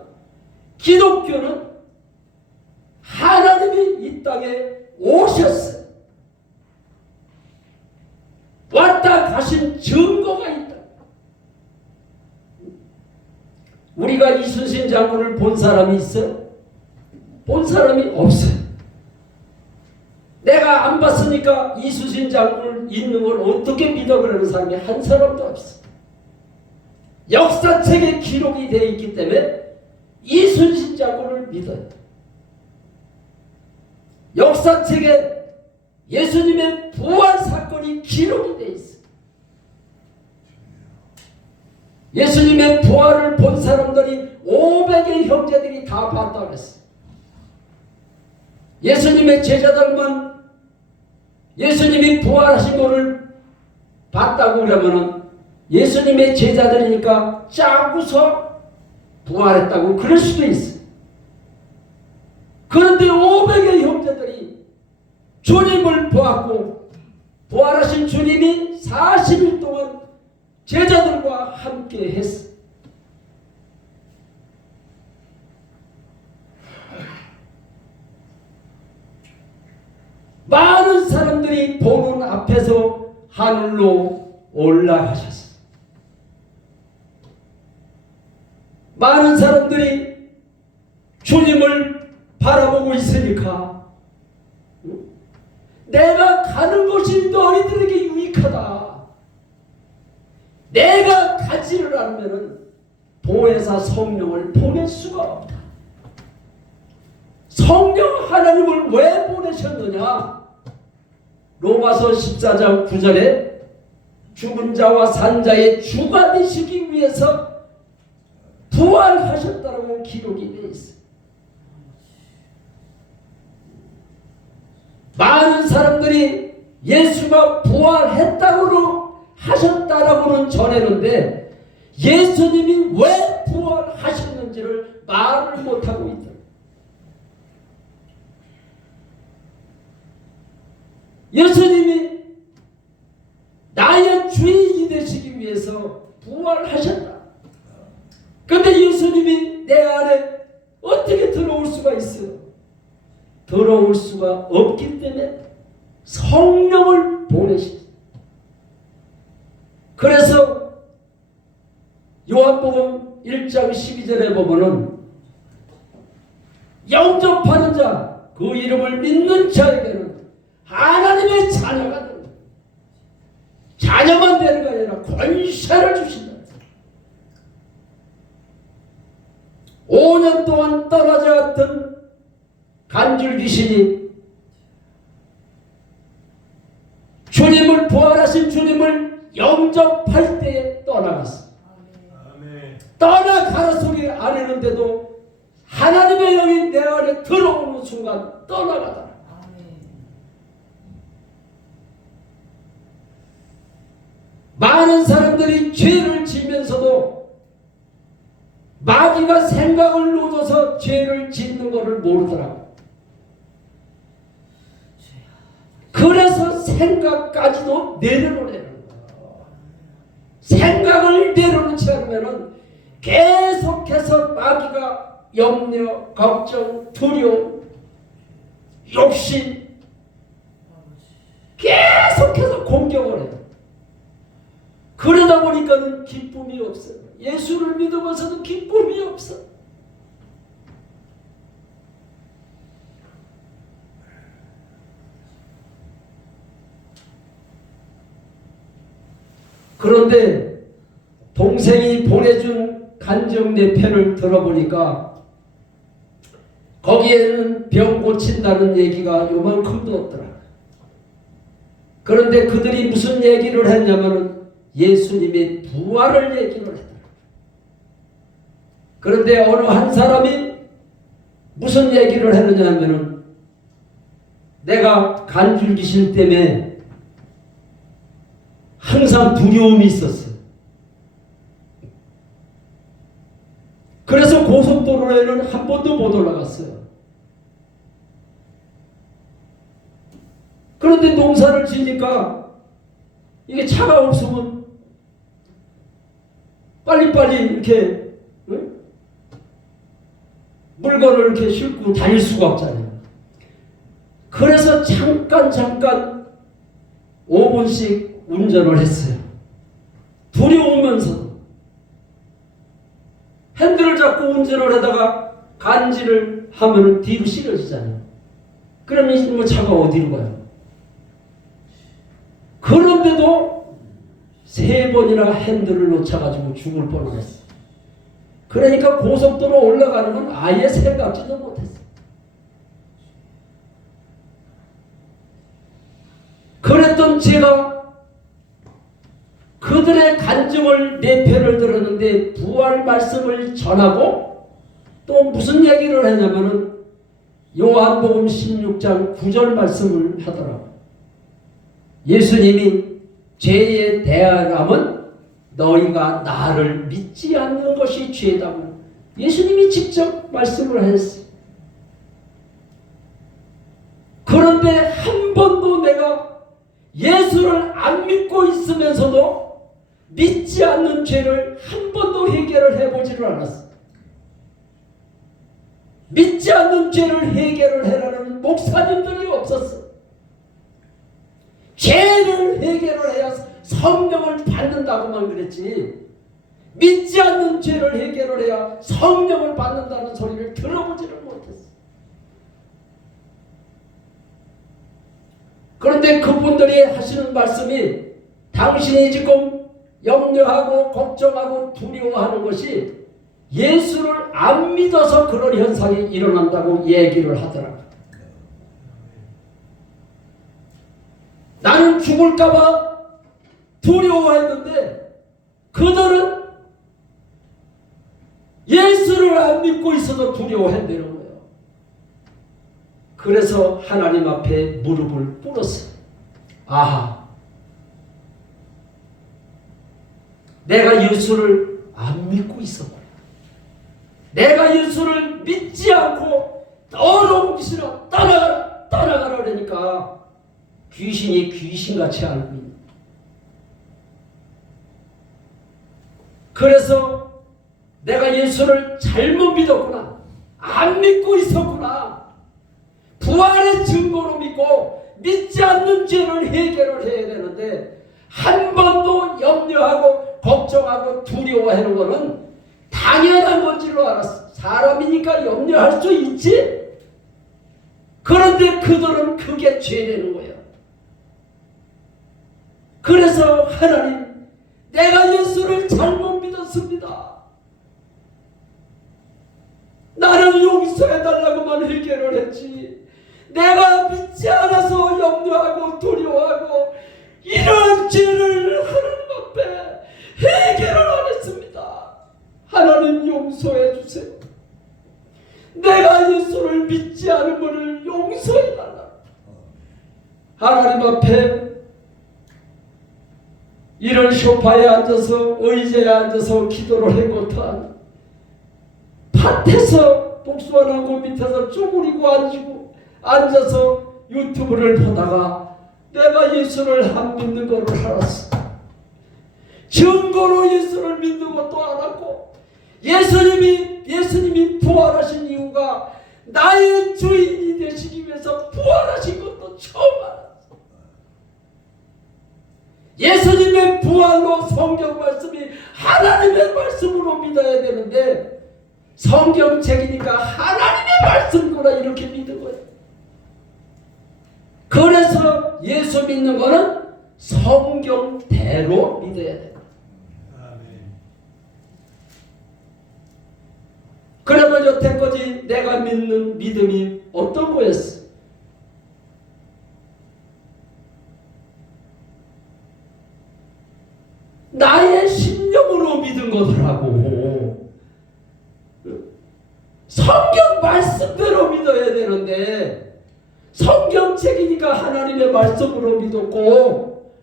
기독교는 하나님이 이 땅에 오셨어요. 왔다 가신 증거가 있다. 우리가 이순신 장군을 본 사람이 있어요? 본 사람이 없어요. 내가 안 봤으니까 이순신 장군을 있는 걸 어떻게 믿어 그러는 사람이 한 사람도 없어. 역사책에 기록이 되어 있기 때문에 이순신 장군을 믿어요. 역사책에 예수님의 부활 사건이 기록이 되어 있어요. 예수님의 부활을 본 사람들이 500의 형제들이 다 봤다고 했어요. 예수님의 제자들만 예수님이 부활하신 것을 봤다고 그러면은 예수님의 제자들이니까 짜고서 부활했다고 그럴 수도 있어요. 그런데 500의 형제들이 주님을 보았고 부활하신 주님이 40일 동안 제자들과 함께 했어요. 많은 사람들이 보는 앞에서 하늘로 올라가셨어요. 많은 사람들이 주님을 바라보고 있으니까 내가 가는 것이 너희들에게 유익하다. 내가 가지를 않으면 보혜사 성령을 보낼 수가 없다. 성령 하나님을 왜 보내셨느냐? 로마서 14장 9절에 죽은 자와 산 자의 주가 되시기 위해서 부활하셨다고 기록이 되어 있어요. 많은 사람들이 예수가 부활했다고 하셨다라고는 전했는데 예수님이 왜 부활하셨는지를 말을 못하고 있다. 예수님이 나의 주인이 되시기 위해서 부활하셨다. 그런데 예수님이 내 안에 어떻게 들어올 수가 있어요? 들어올 수가 없기 때문에 성령을 보내셨어요. 그래서 요한복음 1장 12절에 보면은 영접하는 자, 그 이름을 믿는 자에게는 하나님의 자녀가 되는, 자녀만 되는 게 아니라 권세를 주신다. 5년 동안 떨어져 갔던 간줄 귀신이 주님을, 부활하신 주님을 영접할 때에 떠나갔어. 떠나가라 소리 안 했는데도 하나님의 영이 내 안에 들어오는 순간 떠나가더라. 많은 사람들이 죄를 지면서도 마귀가 생각을 놓아서 죄를 짓는 것을 모르더라고. 그래서 생각까지도 내려놓으라는 거야. 생각을 내려놓지 않으면 계속해서 마귀가 염려, 걱정, 두려움, 욕심 계속해서 공격을 해요. 그러다 보니까 기쁨이 없어요. 예수를 믿으면서도 기쁨이 없어. 그런데 동생이 보내준 간증 내 편을 들어보니까 거기에는 병 고친다는 얘기가 요만큼도 없더라. 그런데 그들이 무슨 얘기를 했냐면은 예수님의 부활을 얘기를 했더라. 그런데 어느 한 사람이 무슨 얘기를 했느냐면은 내가 간줄 귀신 때문에 항상 두려움이 있었어요. 그래서 고속도로에는 한 번도 못 올라갔어요. 그런데 농사를 지니까 이게 차가 없으면 빨리빨리 이렇게 물건을 이렇게 싣고 다닐 수가 없잖아요. 그래서 잠깐 5분씩 운전을 했어요. 두려우면서 핸들을 잡고 운전을 하다가 간지를 하면 뒤로 실어지잖아요. 그러면 뭐 차가 어디로 가요? 그런데도 3번이나 핸들을 놓쳐가지고 죽을 뻔했어요. 그러니까 고속도로 올라가는 건 아예 생각지도 못했어요. 그랬던 제가 그들의 간증을 내 편을 들었는데 부활 말씀을 전하고 또 무슨 얘기를 했냐면은 요한복음 16장 9절 말씀을 하더라고요. 예수님이 죄에 대하라면 너희가 나를 믿지 않는 것이 죄다고 예수님이 직접 말씀을 했어요. 그런데 한 번도 내가 예수를 안 믿고 있으면서도 믿지 않는 죄를 한 번도 해결을 해보지를 않았어. 믿지 않는 죄를 해결을 해라는 목사님들이 없었어. 죄를 해결을 해야 성령을 받는다고만 그랬지 믿지 않는 죄를 해결을 해야 성령을 받는다는 소리를 들어보지를 못했어. 그런데 그분들이 하시는 말씀이 당신이 지금 염려하고 걱정하고 두려워하는 것이 예수를 안 믿어서 그런 현상이 일어난다고 얘기를 하더라고요. 나는 죽을까봐 두려워했는데 그들은 예수를 안 믿고 있어도 두려워한다는 거예요. 그래서 하나님 앞에 무릎을 꿇었어요. 아하, 내가 예수를 안 믿고 있었구나. 내가 예수를 믿지 않고 더러운 귀신아 따라가라 따라가라 그러니까 귀신이 귀신같이 알고 있는. 그래서 내가 예수를 잘못 믿었구나. 안 믿고 있었구나. 부활의 증거로 믿고 믿지 않는 죄를 해결을 해야 되는데 한 번도 염려하고 걱정하고 두려워하는 것은 당연한 건지로 알았어. 사람이니까 염려할 수 있지. 그런데 그들은 그게 죄라는 거예요. 그래서 하나님, 내가 예수를 잘못 믿었습니다. 나를 용서해달라고만 해결을 했지. 내가 믿지 않아서 염려하고 두려워하고 이런 죄를 하나님 앞에 해결을 안 했습니다. 하나님 용서해 주세요. 내가 예수를 믿지 않은 것을 용서해 달라. 하나님 앞에 이런 소파에 앉아서 의자에 앉아서 기도를 해 못한 밭에서 복숭아나무 밑에서 쪼그리고 앉아서 유튜브를 보다가 내가 예수를 안 믿는 것을 알았어. 증거로 예수를 믿는 것도 알았고 예수님이 부활하신 이유가 나의 주인이 되시기 위해서 부활하신 것도 처음 알았어. 예수님의 부활로 성경 말씀이 하나님의 말씀으로 믿어야 되는데 성경책이니까 하나님의 말씀구나 이렇게 믿은 거예요. 그래서 예수 믿는 거는 성경대로 믿어야 돼요. 그러면 여태까지 내가 믿는 믿음이 어떤 거였어? 나의 신념으로 믿은 거더라고. 성경 말씀대로 믿어야 되는데 성경책이니까 하나님의 말씀으로 믿었고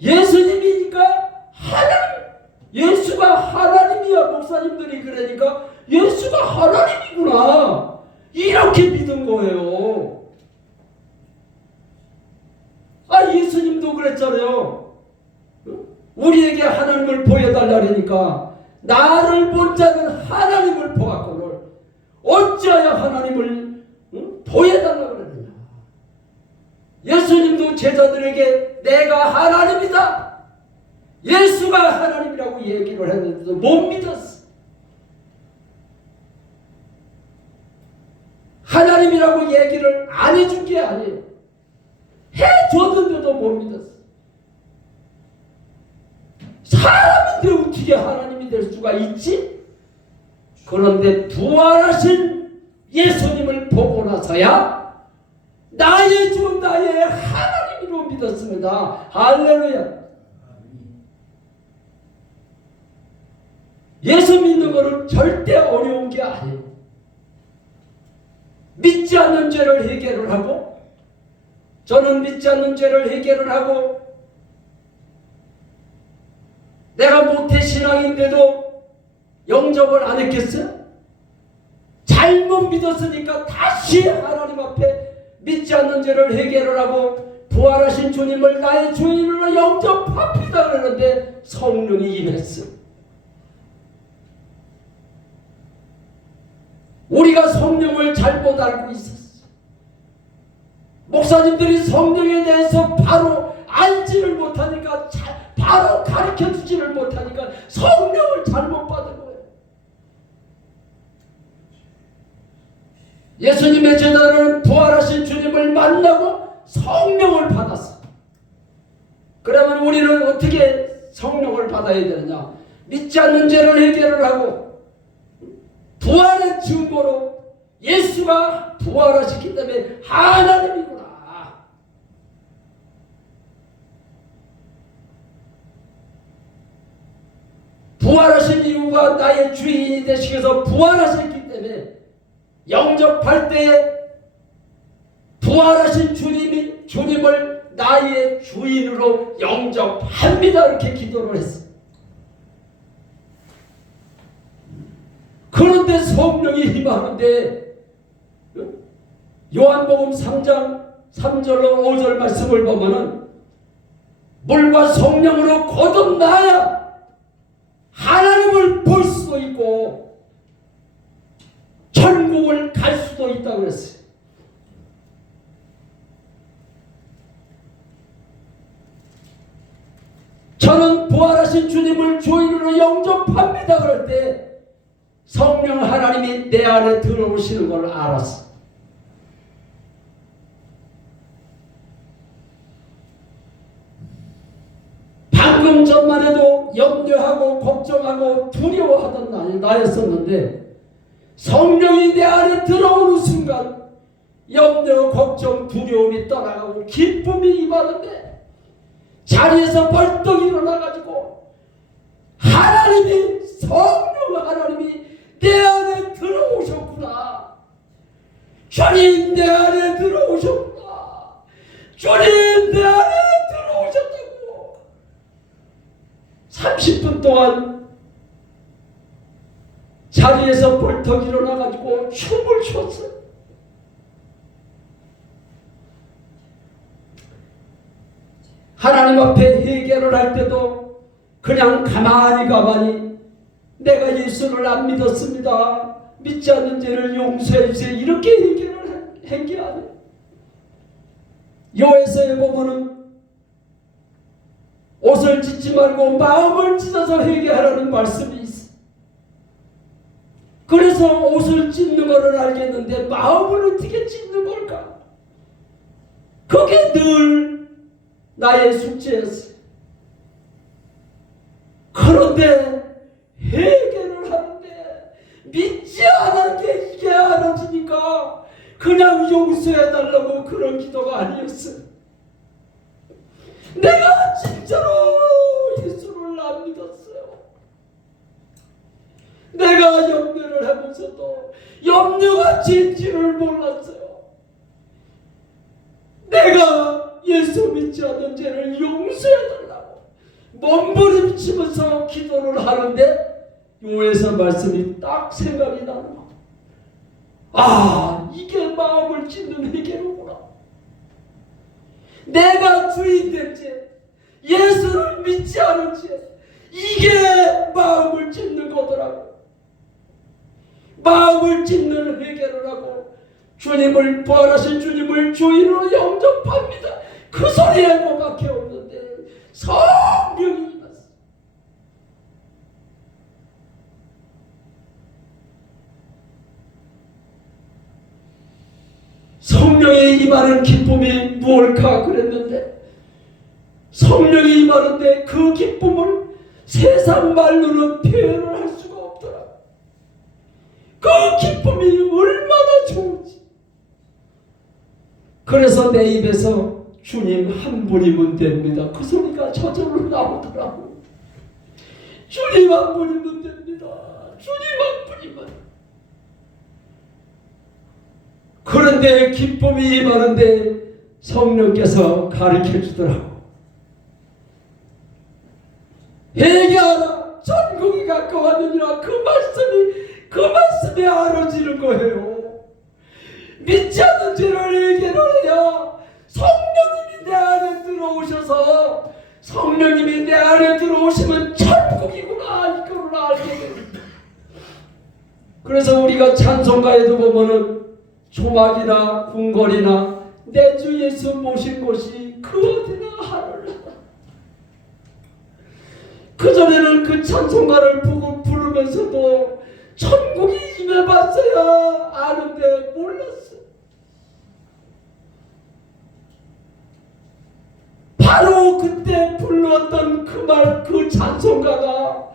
예수님이니까 하나님, 예수가 하나님이야. 목사님들이 그러니까 예수가 하나님이구나 이렇게 믿은 거예요. 예수님도 그랬잖아요. 우리에게 하나님을 보여달라니까 나를 본 자는 하나님을 보았거늘 어찌하여 하나님을 보여달라고 그러느냐. 예수님도 제자들에게 내가 하나님이다, 예수가 하나님이라고 얘기를 했는데도 못 믿었어. 하나님이라고 얘기를 안 해준 게 아니에요. 해줬는데도 못 믿었어. 사람인데 어떻게 하나님이 될 수가 있지? 그런데 부활하신 예수님을 보고 나서야 나의 주 나의 하나님으로 믿었습니다. 할렐루야. 예수 믿는 것은 절대 어려운 게 아니에요. 믿지 않는 죄를 해결을 하고 저는 믿지 않는 죄를 해결을 하고 내가 모태신앙인데도 영접을 안 했겠어요? 잘못 믿었으니까 다시 하나님 앞에 믿지 않는 죄를 해결을 하고 부활하신 주님을 나의 주인으로 영접합니다 그러는데 성령이 임했어. 우리가 성령을 잘못 알고 있었어. 목사님들이 성령에 대해서 바로 알지를 못하니까 바로 가르쳐주지를 못하니까 성령을 잘못 받은 거예요. 예수님의 제자들은 부활하신 주님을 만나고 성령을 받았어. 그러면 우리는 어떻게 성령을 받아야 되느냐? 믿지 않는 죄를 해결을 하고 부활의 증거로 예수가 부활하셨기 때문에 하나님이구나. 부활하신 이유가 나의 주인이 되시면서 부활하셨기 때문에 영접할 때 부활하신 주님을 나의 주인으로 영접합니다. 이렇게 기도를 했어요. 그런데 성령이 임하는데 요한복음 3장 3절로 5절 말씀을 보면은 물과 성령으로 거듭나야 하나님을 볼 수도 있고 천국을 갈 수도 있다고 그랬어요. 저는 부활하신 주님을 주인으로 영접합니다 그럴 때 성령 하나님이 내 안에 들어오시는 걸 알았어. 방금 전만 해도 염려하고 걱정하고 두려워하던 나였었는데 성령이 내 안에 들어오는 순간 염려, 걱정, 두려움이 떠나가고 기쁨이 임하는데 자리에서 벌떡 일어나가지고 하나님이 성령 하나님이 내 안에 들어오셨구나. 주님 내 안에 들어오셨구나. 주님 내 안에 들어오셨다고 30분 동안 자리에서 벌떡 일어나가지고 춤을 췄어요. 하나님 앞에 회개를 할 때도 그냥 가만히 내가 예수를 안 믿었습니다. 믿지 않는 죄를 용서해 주세요. 이렇게 회개를 한 게 아니에요. 요에서에 보면은 옷을 찢지 말고 마음을 찢어서 회개하라는 말씀이 있어. 그래서 옷을 찢는 것을 알겠는데 마음을 어떻게 찢는 걸까? 그게 늘 나의 숙제였어요. 그런데 회개를 하는데 믿지 않은 게 이게 알아지니까 그냥 용서해달라고 그런 기도가 아니었어요. 내가 진짜로 예수를 안 믿었어요. 내가 염려를 하면서도 염려가 진지를 몰랐어요. 내가 예수 믿지 않는 죄를 용서해달라고 몸부림치면서 기도를 하는데 요에서 말씀이 딱 생각이 나는 거예요. 아, 이게 마음을 찢는 회개로구나. 내가 주인 된 죄, 예수를 믿지 않은 죄, 이게 마음을 찢는 거더라고. 마음을 찢는 회개를 하고 주님을, 부활하신 주님을 주인으로 영접합니다. 그 소리에 뭐밖에 없는데 성령이 임했어. 성령이 임하는 기쁨이 무엇일까 그랬는데 성령이 임하는데 그 기쁨을 세상 말로는 표현을 할 수가 없더라. 그 기쁨이 얼마나 좋은지. 그래서 내 입에서 주님 한 분이면 됩니다. 그 소리가 저절로 나오더라고. 주님 한 분이면 됩니다. 주님 한 분이면. 그런데 기쁨이 임하는데 성령께서 가르쳐 주더라고. 회개하라. 천국이 가까웠느니라. 그 말씀이 알아지는 거예요. 믿지 않는 죄를 회개를 해야 성령님이 내 안에 들어오셔서 성령님이 내 안에 들어오시면 천국이구나 이거를 알게 됩니다. 그래서 우리가 찬송가에도 보면은 조막이나 궁궐이나 내 주 예수 모신 곳이 그 어디나 하늘나라. 그전에는 그 찬송가를 부르면서도 천국이 임해봤어야 아는데 몰랐어. 바로 그때 불렀던 그 말, 그 찬송가가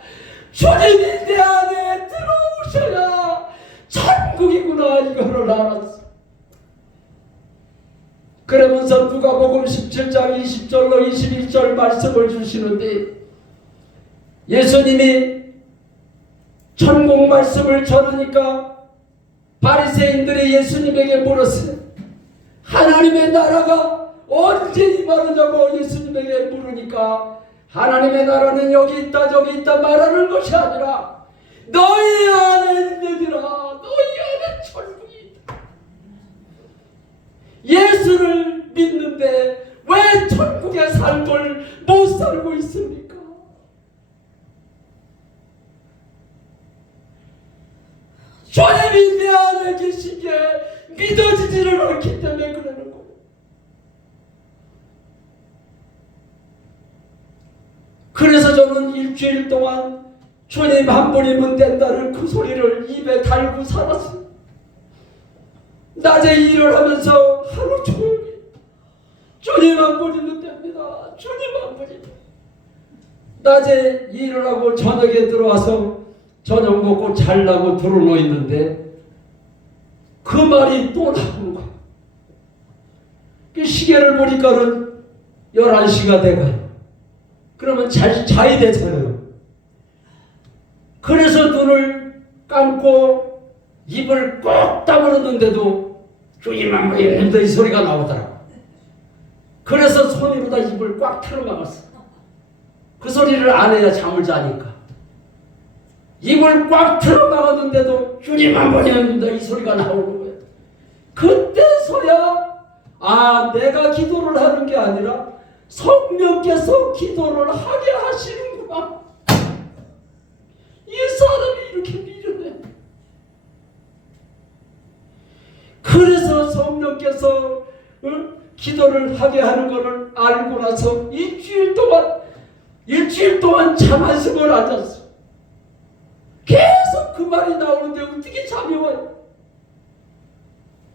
주님이 내 안에 들어오셔야 천국이구나 이거를 알았어. 그러면서 누가복음 17장 20절로 21절 말씀을 주시는데 예수님이 천국 말씀을 전하니까 바리새인들이 예수님에게 물었어요. 하나님의 나라가 언제 임하느냐고 예수님에게 물으니까 하나님의 나라는 여기 있다 저기 있다 말하는 것이 아니라 너희 안에 있느니라. 너희 안에 천국이 있다. 예수를 믿는데 왜 천국의 삶을 못 살고 있습니까? 주님이 내 안에 계시기에 믿어지지를 않기 때문에 그러는 거예요. 그래서 저는 일주일 동안 주님 한 분이면 된다는 그 소리를 입에 달고 살았어요. 낮에 일을 하면서 하루 종일 주님 한 분이면 됩니다. 주님 한 분이면. 낮에 일을 하고 저녁에 들어와서 저녁 먹고 잘라고 들어놓 있는데 그 말이 또 나오는 거예요. 그 시계를 보니까는 11시가 돼가요. 그러면 자야 되잖아요. 그래서 눈을 감고 입을 꼭 다물었는데도 주님 한 분이 있는데 이 소리가 나오더라고요. 그래서 손으로다 입을 꽉 틀어막았어. 그 소리를 안 해야 잠을 자니까. 입을 꽉 틀어막았는데도 주님 한 분이 있는데 이 소리가 나오는 거예요. 그때서야 내가 기도를 하는 게 아니라 성령께서 기도를 하게 하시는구나. 이 사람이 이렇게 미련해. 그래서 성령께서 기도를 하게 하는 것을 알고 나서 일주일 동안 잠 한숨을 안 잤어. 계속 그 말이 나오는데 어떻게 잠이 와요?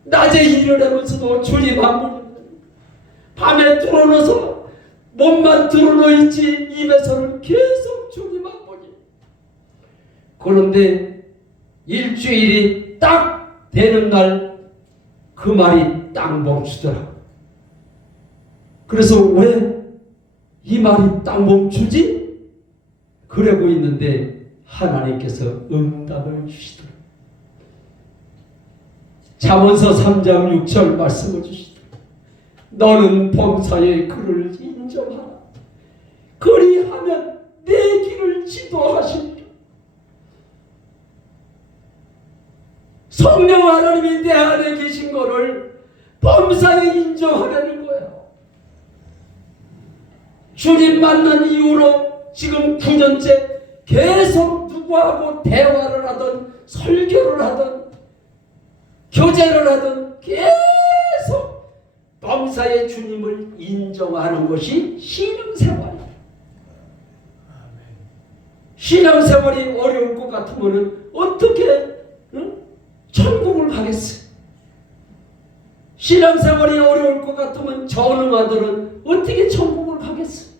낮에 일을 하면서도 주님 한 분, 밤에 들어놓아서 몸만 들어놓아 있지 입에서는 계속 주님 한 분이. 그런데 일주일이 딱 되는 날 그 말이 딱 멈추더라. 그래서 왜 이 말이 딱 멈추지? 그러고 있는데 하나님께서 응답을 주시더라. 잠언서 3장 6절 말씀을 주시더라. 너는 범사의 그를 인정하라. 그리하면 내 길을 지도하시리라. 성령 하나님이 내 안에 계신 것을 범사에 인정하려는 거예요. 주님 만난 이후로 지금 9년째 계속 누구하고 대화를 하든 설교를 하든 교제를 하든 계속 범사의 주님을 인정하는 것이 신앙생활이에요. 신앙생활이 어려울 것 같으면 어떻게 천국을 가겠어요? 신앙생활이 어려울 것 같으면 전응아들은 어떻게 천국을 가겠어요?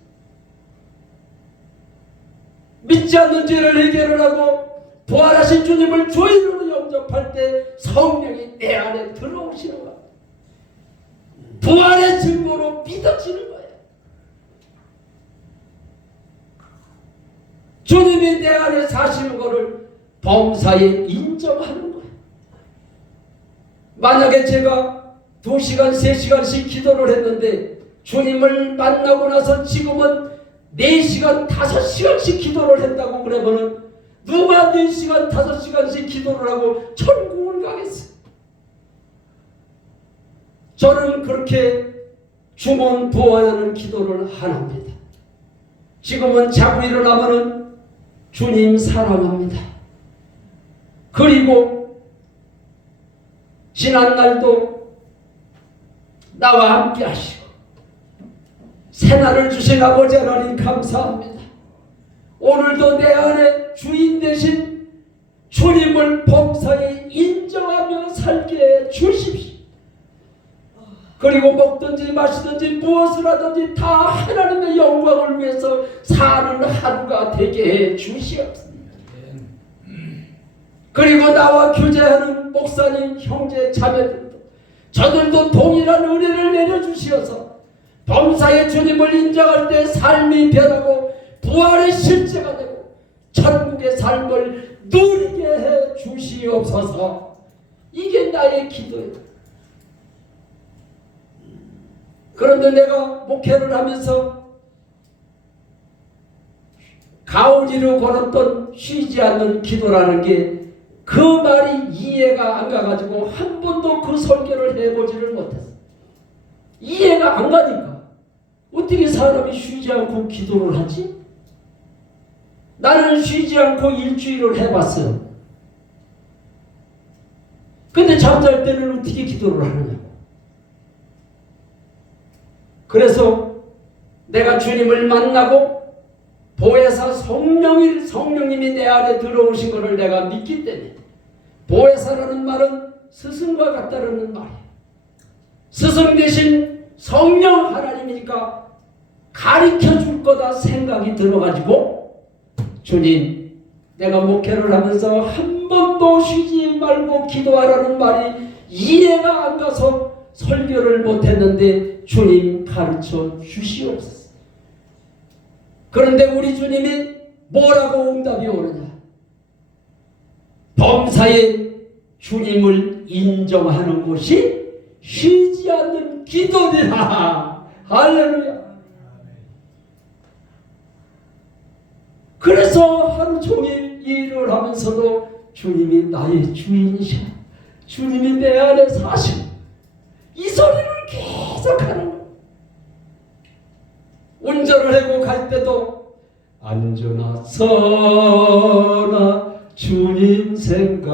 믿지 않는 죄를 해결을 하고 부활하신 주님을 주인으로 영접할 때 성령이 내 안에 들어오시는 거예요. 부활의 증거로 믿어지는 거예요. 주님이 내 안에 사시는 것을 범사에 인정하는 거예요. 만약에 제가 2시간, 3시간씩 기도를 했는데 주님을 만나고 나서 지금은 4시간, 5시간씩 기도를 했다고 그러면은 누가 4시간, 5시간씩 기도를 하고 천국을 가겠어요? 저는 그렇게 주문부활하는 기도를 안 합니다. 지금은 자고 일어나면은 주님 사랑합니다. 그리고 지난날도 나와 함께 하시고 새날을 주신 아버지 하나님 감사합니다. 오늘도 내 안에 주인 되신 주님을 범사에 인정하며 살게 해 주십시오. 그리고 먹든지 마시든지 무엇을 하든지 다 하나님의 영광을 위해서 사는 하루가 되게 해 주시옵소서. 그리고 나와 교제하는 목사님, 형제, 자매들도 저들도 동일한 은혜를 내려주시어서 범사의 주님을 인정할 때 삶이 변하고 부활의 실제가 되고 천국의 삶을 누리게 해 주시옵소서. 이게 나의 기도예요. 그런데 내가 목회를 하면서 가오리로 걸었던 쉬지 않는 기도라는 게 그 말이 이해가 안 가가지고 한 번도 그 설교를 해보지를 못했어. 이해가 안 가니까 어떻게 사람이 쉬지 않고 기도를 하지? 나는 쉬지 않고 일주일을 해봤어요. 근데 잠잘 때는 어떻게 기도를 하느냐고. 그래서 내가 주님을 만나고 보혜사 성령님이 내 안에 들어오신 것을 내가 믿기 때문에 보혜사라는 말은 스승과 같다는 말이에요. 스승 대신 성령 하나님이니까 가르쳐 줄 거다 생각이 들어가지고 주님 내가 목회를 하면서 한 번도 쉬지 말고 기도하라는 말이 이해가 안 가서 설교를 못했는데 주님 가르쳐 주시옵소서. 그런데 우리 주님이 뭐라고 응답이 오느냐? 범사에 주님을 인정하는 것이 쉬지 않는 기도니라. 할렐루야. 그래서 하루 종일 일을 하면서도 주님이 나의 주인이셔. 주님이 내 안에 사시고 이 소리를 계속 하는 거예요. 운전을 하고 갈 때도 안전하 서나 주님 생각,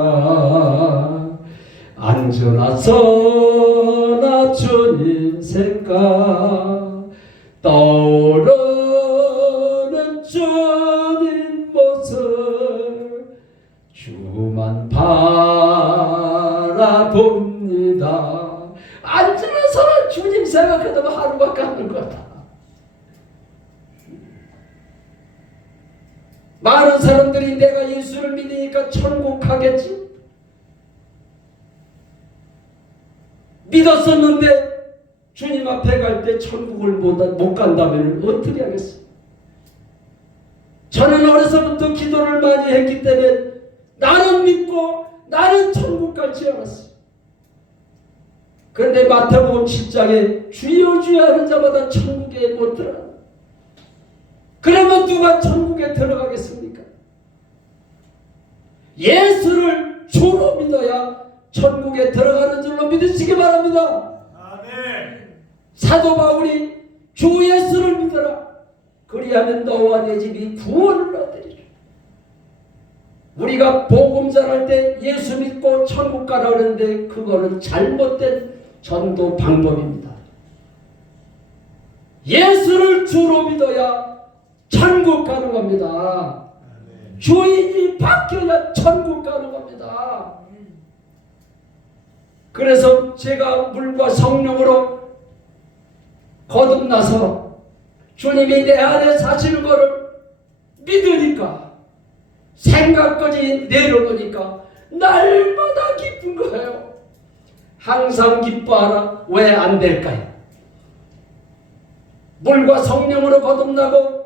안전하 서나 주님 생각, 떠오르는 주님 모습 주만 바라봅니다. 안전하 서나 주님 생각해도 하루밖에 안 하는 거다. 많은 사람들이 내가 예수를 믿으니까 천국 가겠지? 믿었었는데 주님 앞에 갈 때 천국을 못 간다면 어떻게 하겠어? 저는 어려서부터 기도를 많이 했기 때문에 나는 믿고 나는 천국 갈지 알았어. 그런데 마태복음 7장에 주여 주여 하는 자마다 천국에 못 들어가. 그러면 누가 천국에 들어가겠습니까? 예수를 주로 믿어야 천국에 들어가는 줄로 믿으시기 바랍니다. 아멘. 사도 바울이 주 예수를 믿어라. 그리하면 너와 내 집이 구원을 얻으리라. 우리가 복음 전할 때 예수 믿고 천국 가라 그러는데 그거는 잘못된 전도 방법입니다. 예수를 주로 믿어야 천국 가는 겁니다. 주인이 바뀌어야 천국 가는 겁니다. 그래서 제가 물과 성령으로 거듭나서 주님이 내 안에 사시는 것을 믿으니까 생각까지 내려놓으니까 날마다 기쁜 거예요. 항상 기뻐하라. 왜 안 될까요? 물과 성령으로 거듭나고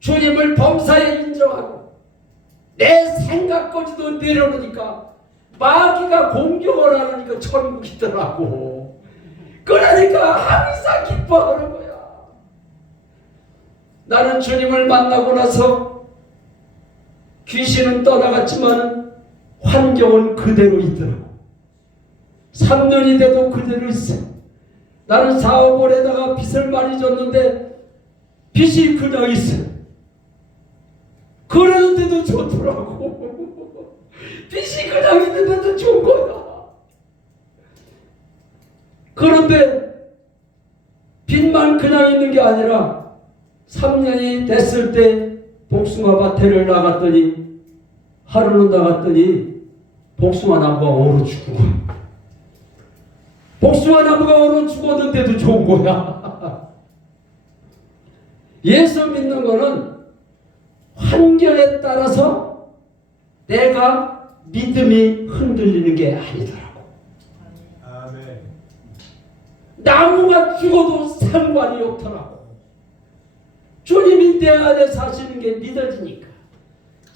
주님을 범사에 인정하고 내 생각까지도 내려놓으니까 마귀가 공격을 하니까 천국이더라고. 그러니까 항상 기뻐하는 거야. 나는 주님을 만나고 나서 귀신은 떠나갔지만 환경은 그대로 있더라고. 3년이 돼도 그대로 있어. 나는 사업을에다가 빚을 많이 줬는데 빚이 그냥 있어. 그러는데도 좋더라고. 빚이 그냥 있는데도 좋은 거야. 그런데 빚만 그냥 있는 게 아니라 3년이 됐을 때 복숭아 밭에를 나갔더니 하루는 나갔더니 복숭아 나무가 얼어 죽은 거야. 복숭아 나무가 얼어 죽었는데도 좋은 거야. 예수 믿는 거는 환경에 따라서 내가 믿음이 흔들리는 게 아니더라고. 아멘. 나무가 죽어도 상관이 없더라고. 주님이 내 안에 사시는 게 믿어지니까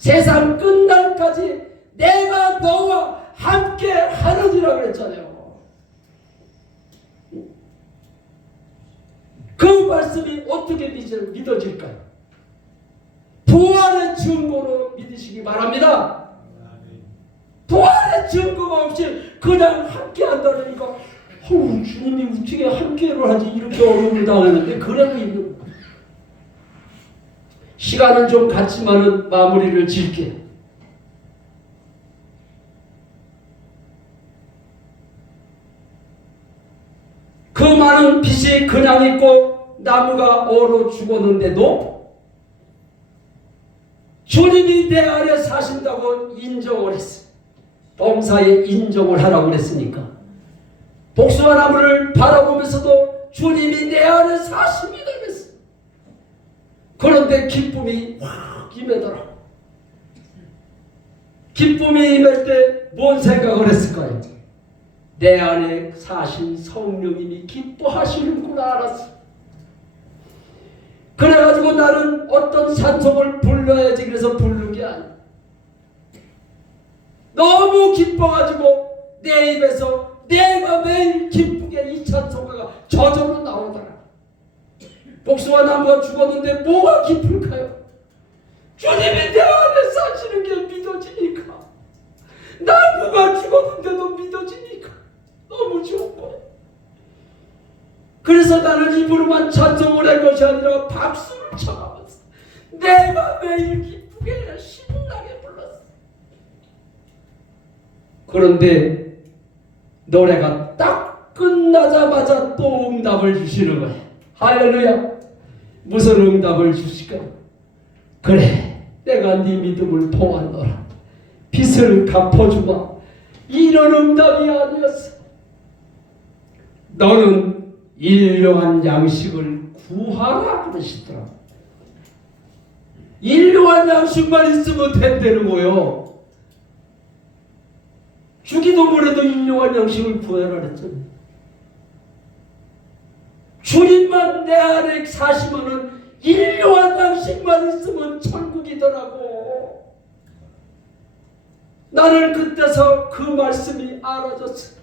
세상 끝날까지 내가 너와 함께 하느니라 그랬잖아요. 그 말씀이 어떻게 믿어질까요? 부활의 증거로 믿으시기 바랍니다. 부활의 증거가 없이 그냥 함께 한다니까 주님이 어떻게 함께를 하지 이렇게 어려움을 당하는데 그래도 있는 거예요. 시간은 좀 갔지만은 마무리를 짓게. 그 많은 빛이 그냥 있고 나무가 얼어 죽었는데도 주님이 내 안에 사신다고 인정을 했어요. 범사에 인정을 하라고 그랬으니까. 복숭아 나무를 바라보면서도 주님이 내 안에 사십니다 그랬어요. 그런데 기쁨이 확 임하더라고. 기쁨이 임할 때 뭔 생각을 했을까요? 내 안에 사신 성령님이 기뻐하시는구나 알았어. 그래가지고 나는 어떤 찬송을 불러야지 그래서 부르는 게 아니야. 너무 기뻐가지고 내 입에서 내가 매일 기쁘게 이 찬송가가 저절로 나오더라. 복숭아 나무가 죽었는데 뭐가 기쁠까요? 주님이 내 안에 사시는 게 믿어지니까. 나무가 죽었는데도 믿어지니까 너무 좋은 거예요. 그래서 나는 입으로만 찬송을 한 것이 아니라 박수를 쳐가면서 내가 매일 기쁘게 신나게 불렀어. 그런데 노래가 딱 끝나자마자 또 응답을 주시는 거예요. 할렐루야. 무슨 응답을 주실까요? 그래, 내가 네 믿음을 도왔노라. 빚을 갚아주마. 이런 응답이 아니었어. 너는 일용한 양식을 구하라 그러시더라. 일용한 양식만 있으면 된다는 거예요. 주기도 뭐래도 일용한 양식을 구해라 그랬잖아요. 주님만 내 안에 사시면은 일용한 양식만 있으면 천국이더라고. 나는 그때서 그 말씀이 알아졌어.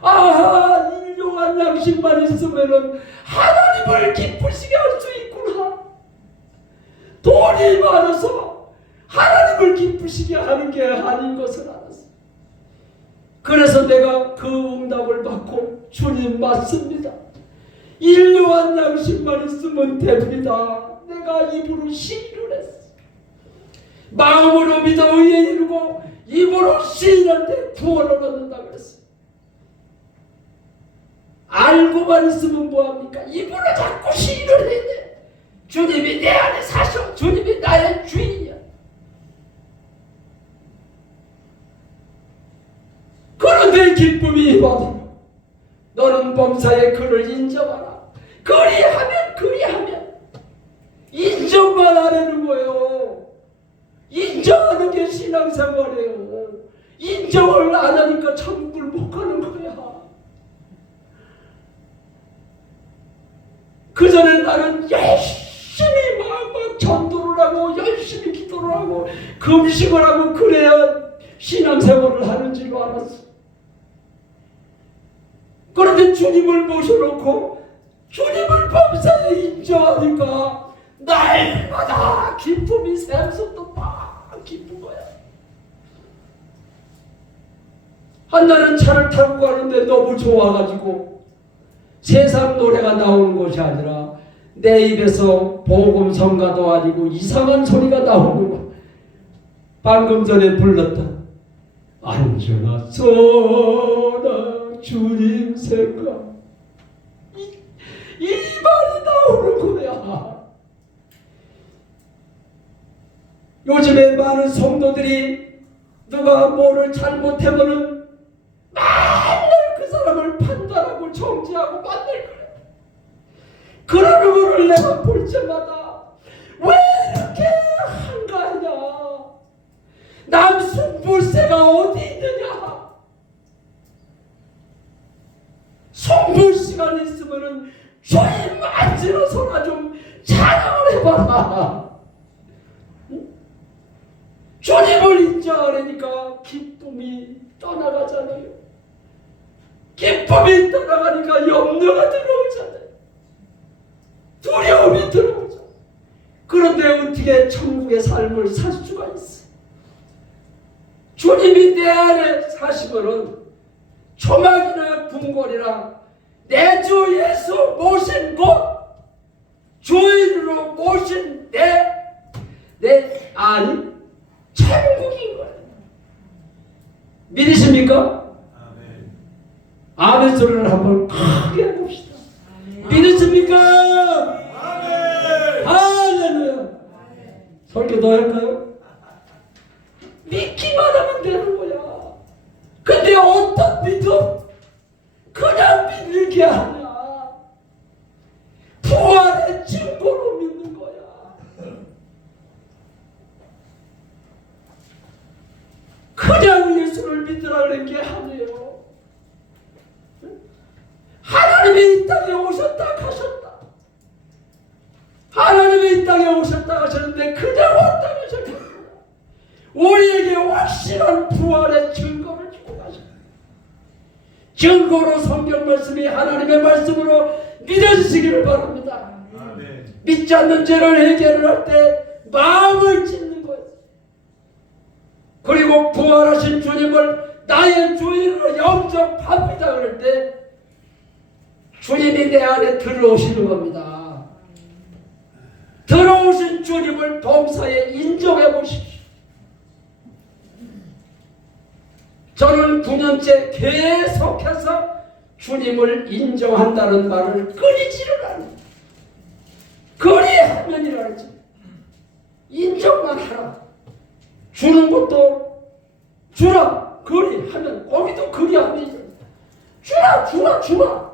아하, 일용한 양식만 있으면은 하나님을 기쁘시게 할 수 있구나. 돈이 많아서 하나님을 기쁘시게 하는 게 아닌 것을 알았어. 그래서 내가 그 응답을 받고 주님 맞습니다. 일용한 양식만 있으면 됩니다. 내가 입으로 시인을 했어. 마음으로 믿어 의에 이르고 입으로 시인할 때 구원을 얻는다 그랬어. 알고만 있으면 뭐합니까? 입으로 자꾸 시인을 해야 돼. 주님이 내 안에 사셔. 주님이 나의 주인이야. 그런데 기쁨이 임하더라. 너는 범사에 그를 인정하라. 그리하면 인정만 하라는 거예요. 인정하는 게 신앙생활이에요. 인정을 안 하니까 천국을 못 가는 거야. 그 전에 나는 열심히 막 전도를 하고 열심히 기도를 하고 금식을 하고 그래야 신앙생활을 하는 줄 알았어. 그런데 주님을 모셔놓고 주님을 범사에 인정하니까 날마다 기쁨이 샘솟도 막 기쁜 거야. 한날은 차를 타고 가는데 너무 좋아가지고 세상 노래가 나오는 것이 아니라 내 입에서 복음성가도 아니고 이상한 소리가 나오는 거야. 방금 전에 불렀던 안전하소나 주님 생각, 이 말이 나오는 거야. 요즘에 많은 성도들이 누가 뭐를 잘못하면은 맨날 그 사람을 판단하고 정죄하고 만날 거야. 그러는 거를 내가 볼 때마다 왜 이렇게 한가하냐? 남순불세가 어디 있느냐? 송불 시간 있으면은 주님 만지러서나 좀 찬양을 해봐라. 하니까 기쁨이 떠나가잖아요. 기쁨이 떠나가니까 염려가 들어오잖아요. 두려움이 들어오잖아요. 그런데 어떻게 천국의 삶을 살 수가 있어? 주님이 내 안에 사시면은 초막이나 궁궐이나 내 주 예수 모신 곳, 주인으로 모신 내 안이 천국인 거예요. 믿으십니까? 아멘. 아멘 소리를 한번 크게 해봅시다. 믿으십니까? 아멘. 할렐루야. 설교 더 할까요? 믿기만 하면 되는 거야. 근데 어떤 믿음? 그냥 믿는 게 아니야. 부활의 증거로 믿는 거야. 그냥 예수를 믿으라 그런 게 아니에요. 하나님이 이 땅에 오셨다 가셨다. 하나님이 이 땅에 오셨다 가셨는데 그냥 왔다 가셨다. 우리에게 확실한 부활의 증거를 주고 가셨다. 증거로 성경 말씀이 하나님의 말씀으로 믿어지시기를 바랍니다. 아멘. 믿지 않는 죄를 해결을 할 때 마음을 찢는 거예요. 그리고 부활하신 주님을 나의 주인으로 영접합니다 그럴 때 주님이 내 안에 들어오시는 겁니다. 들어오신 주님을 범사에 인정해 보십시오. 저는 9년째 계속해서 주님을 인정한다는 말을 끊이지를 않아요. 그리하면이라지. 인정만 하라. 주는 것도 주라. 그리하면 거기도 그리하면이죠. 주라.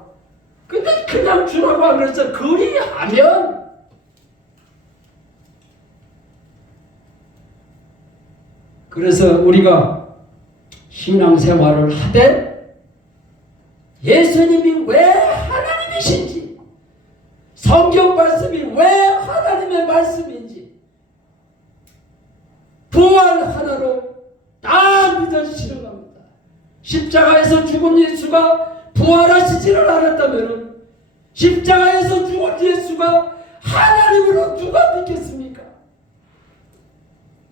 근데 그냥 주라고 하면서 그리하면 그래서 우리가 신앙생활을 하되 예수님이 왜 하나님이신지, 성경 말씀이 왜 하나님의 말씀인지 부활 하나로 다 믿어지시는 겁니다. 십자가에서 죽은 예수가 부활하시지를 않았다면 십자가에서 죽은 예수가 하나님으로 누가 믿겠습니까?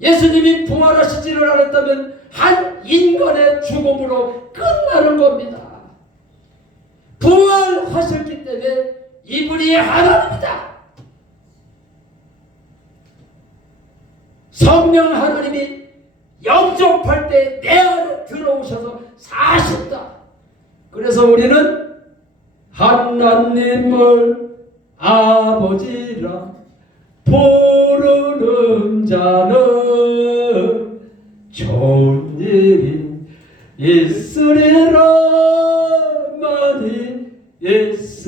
예수님이 부활하시지를 않았다면 한 인간의 죽음으로 끝나는 겁니다. 부활하셨기 때문에 이분이 하나님이다. 성령 하나님이 영접할 때 내 안에 들어오셔서 사신다. 그래서 우리는 하나님을 아버지라 부르는 자는 좋은 일이 있으리라 많이 있으리라.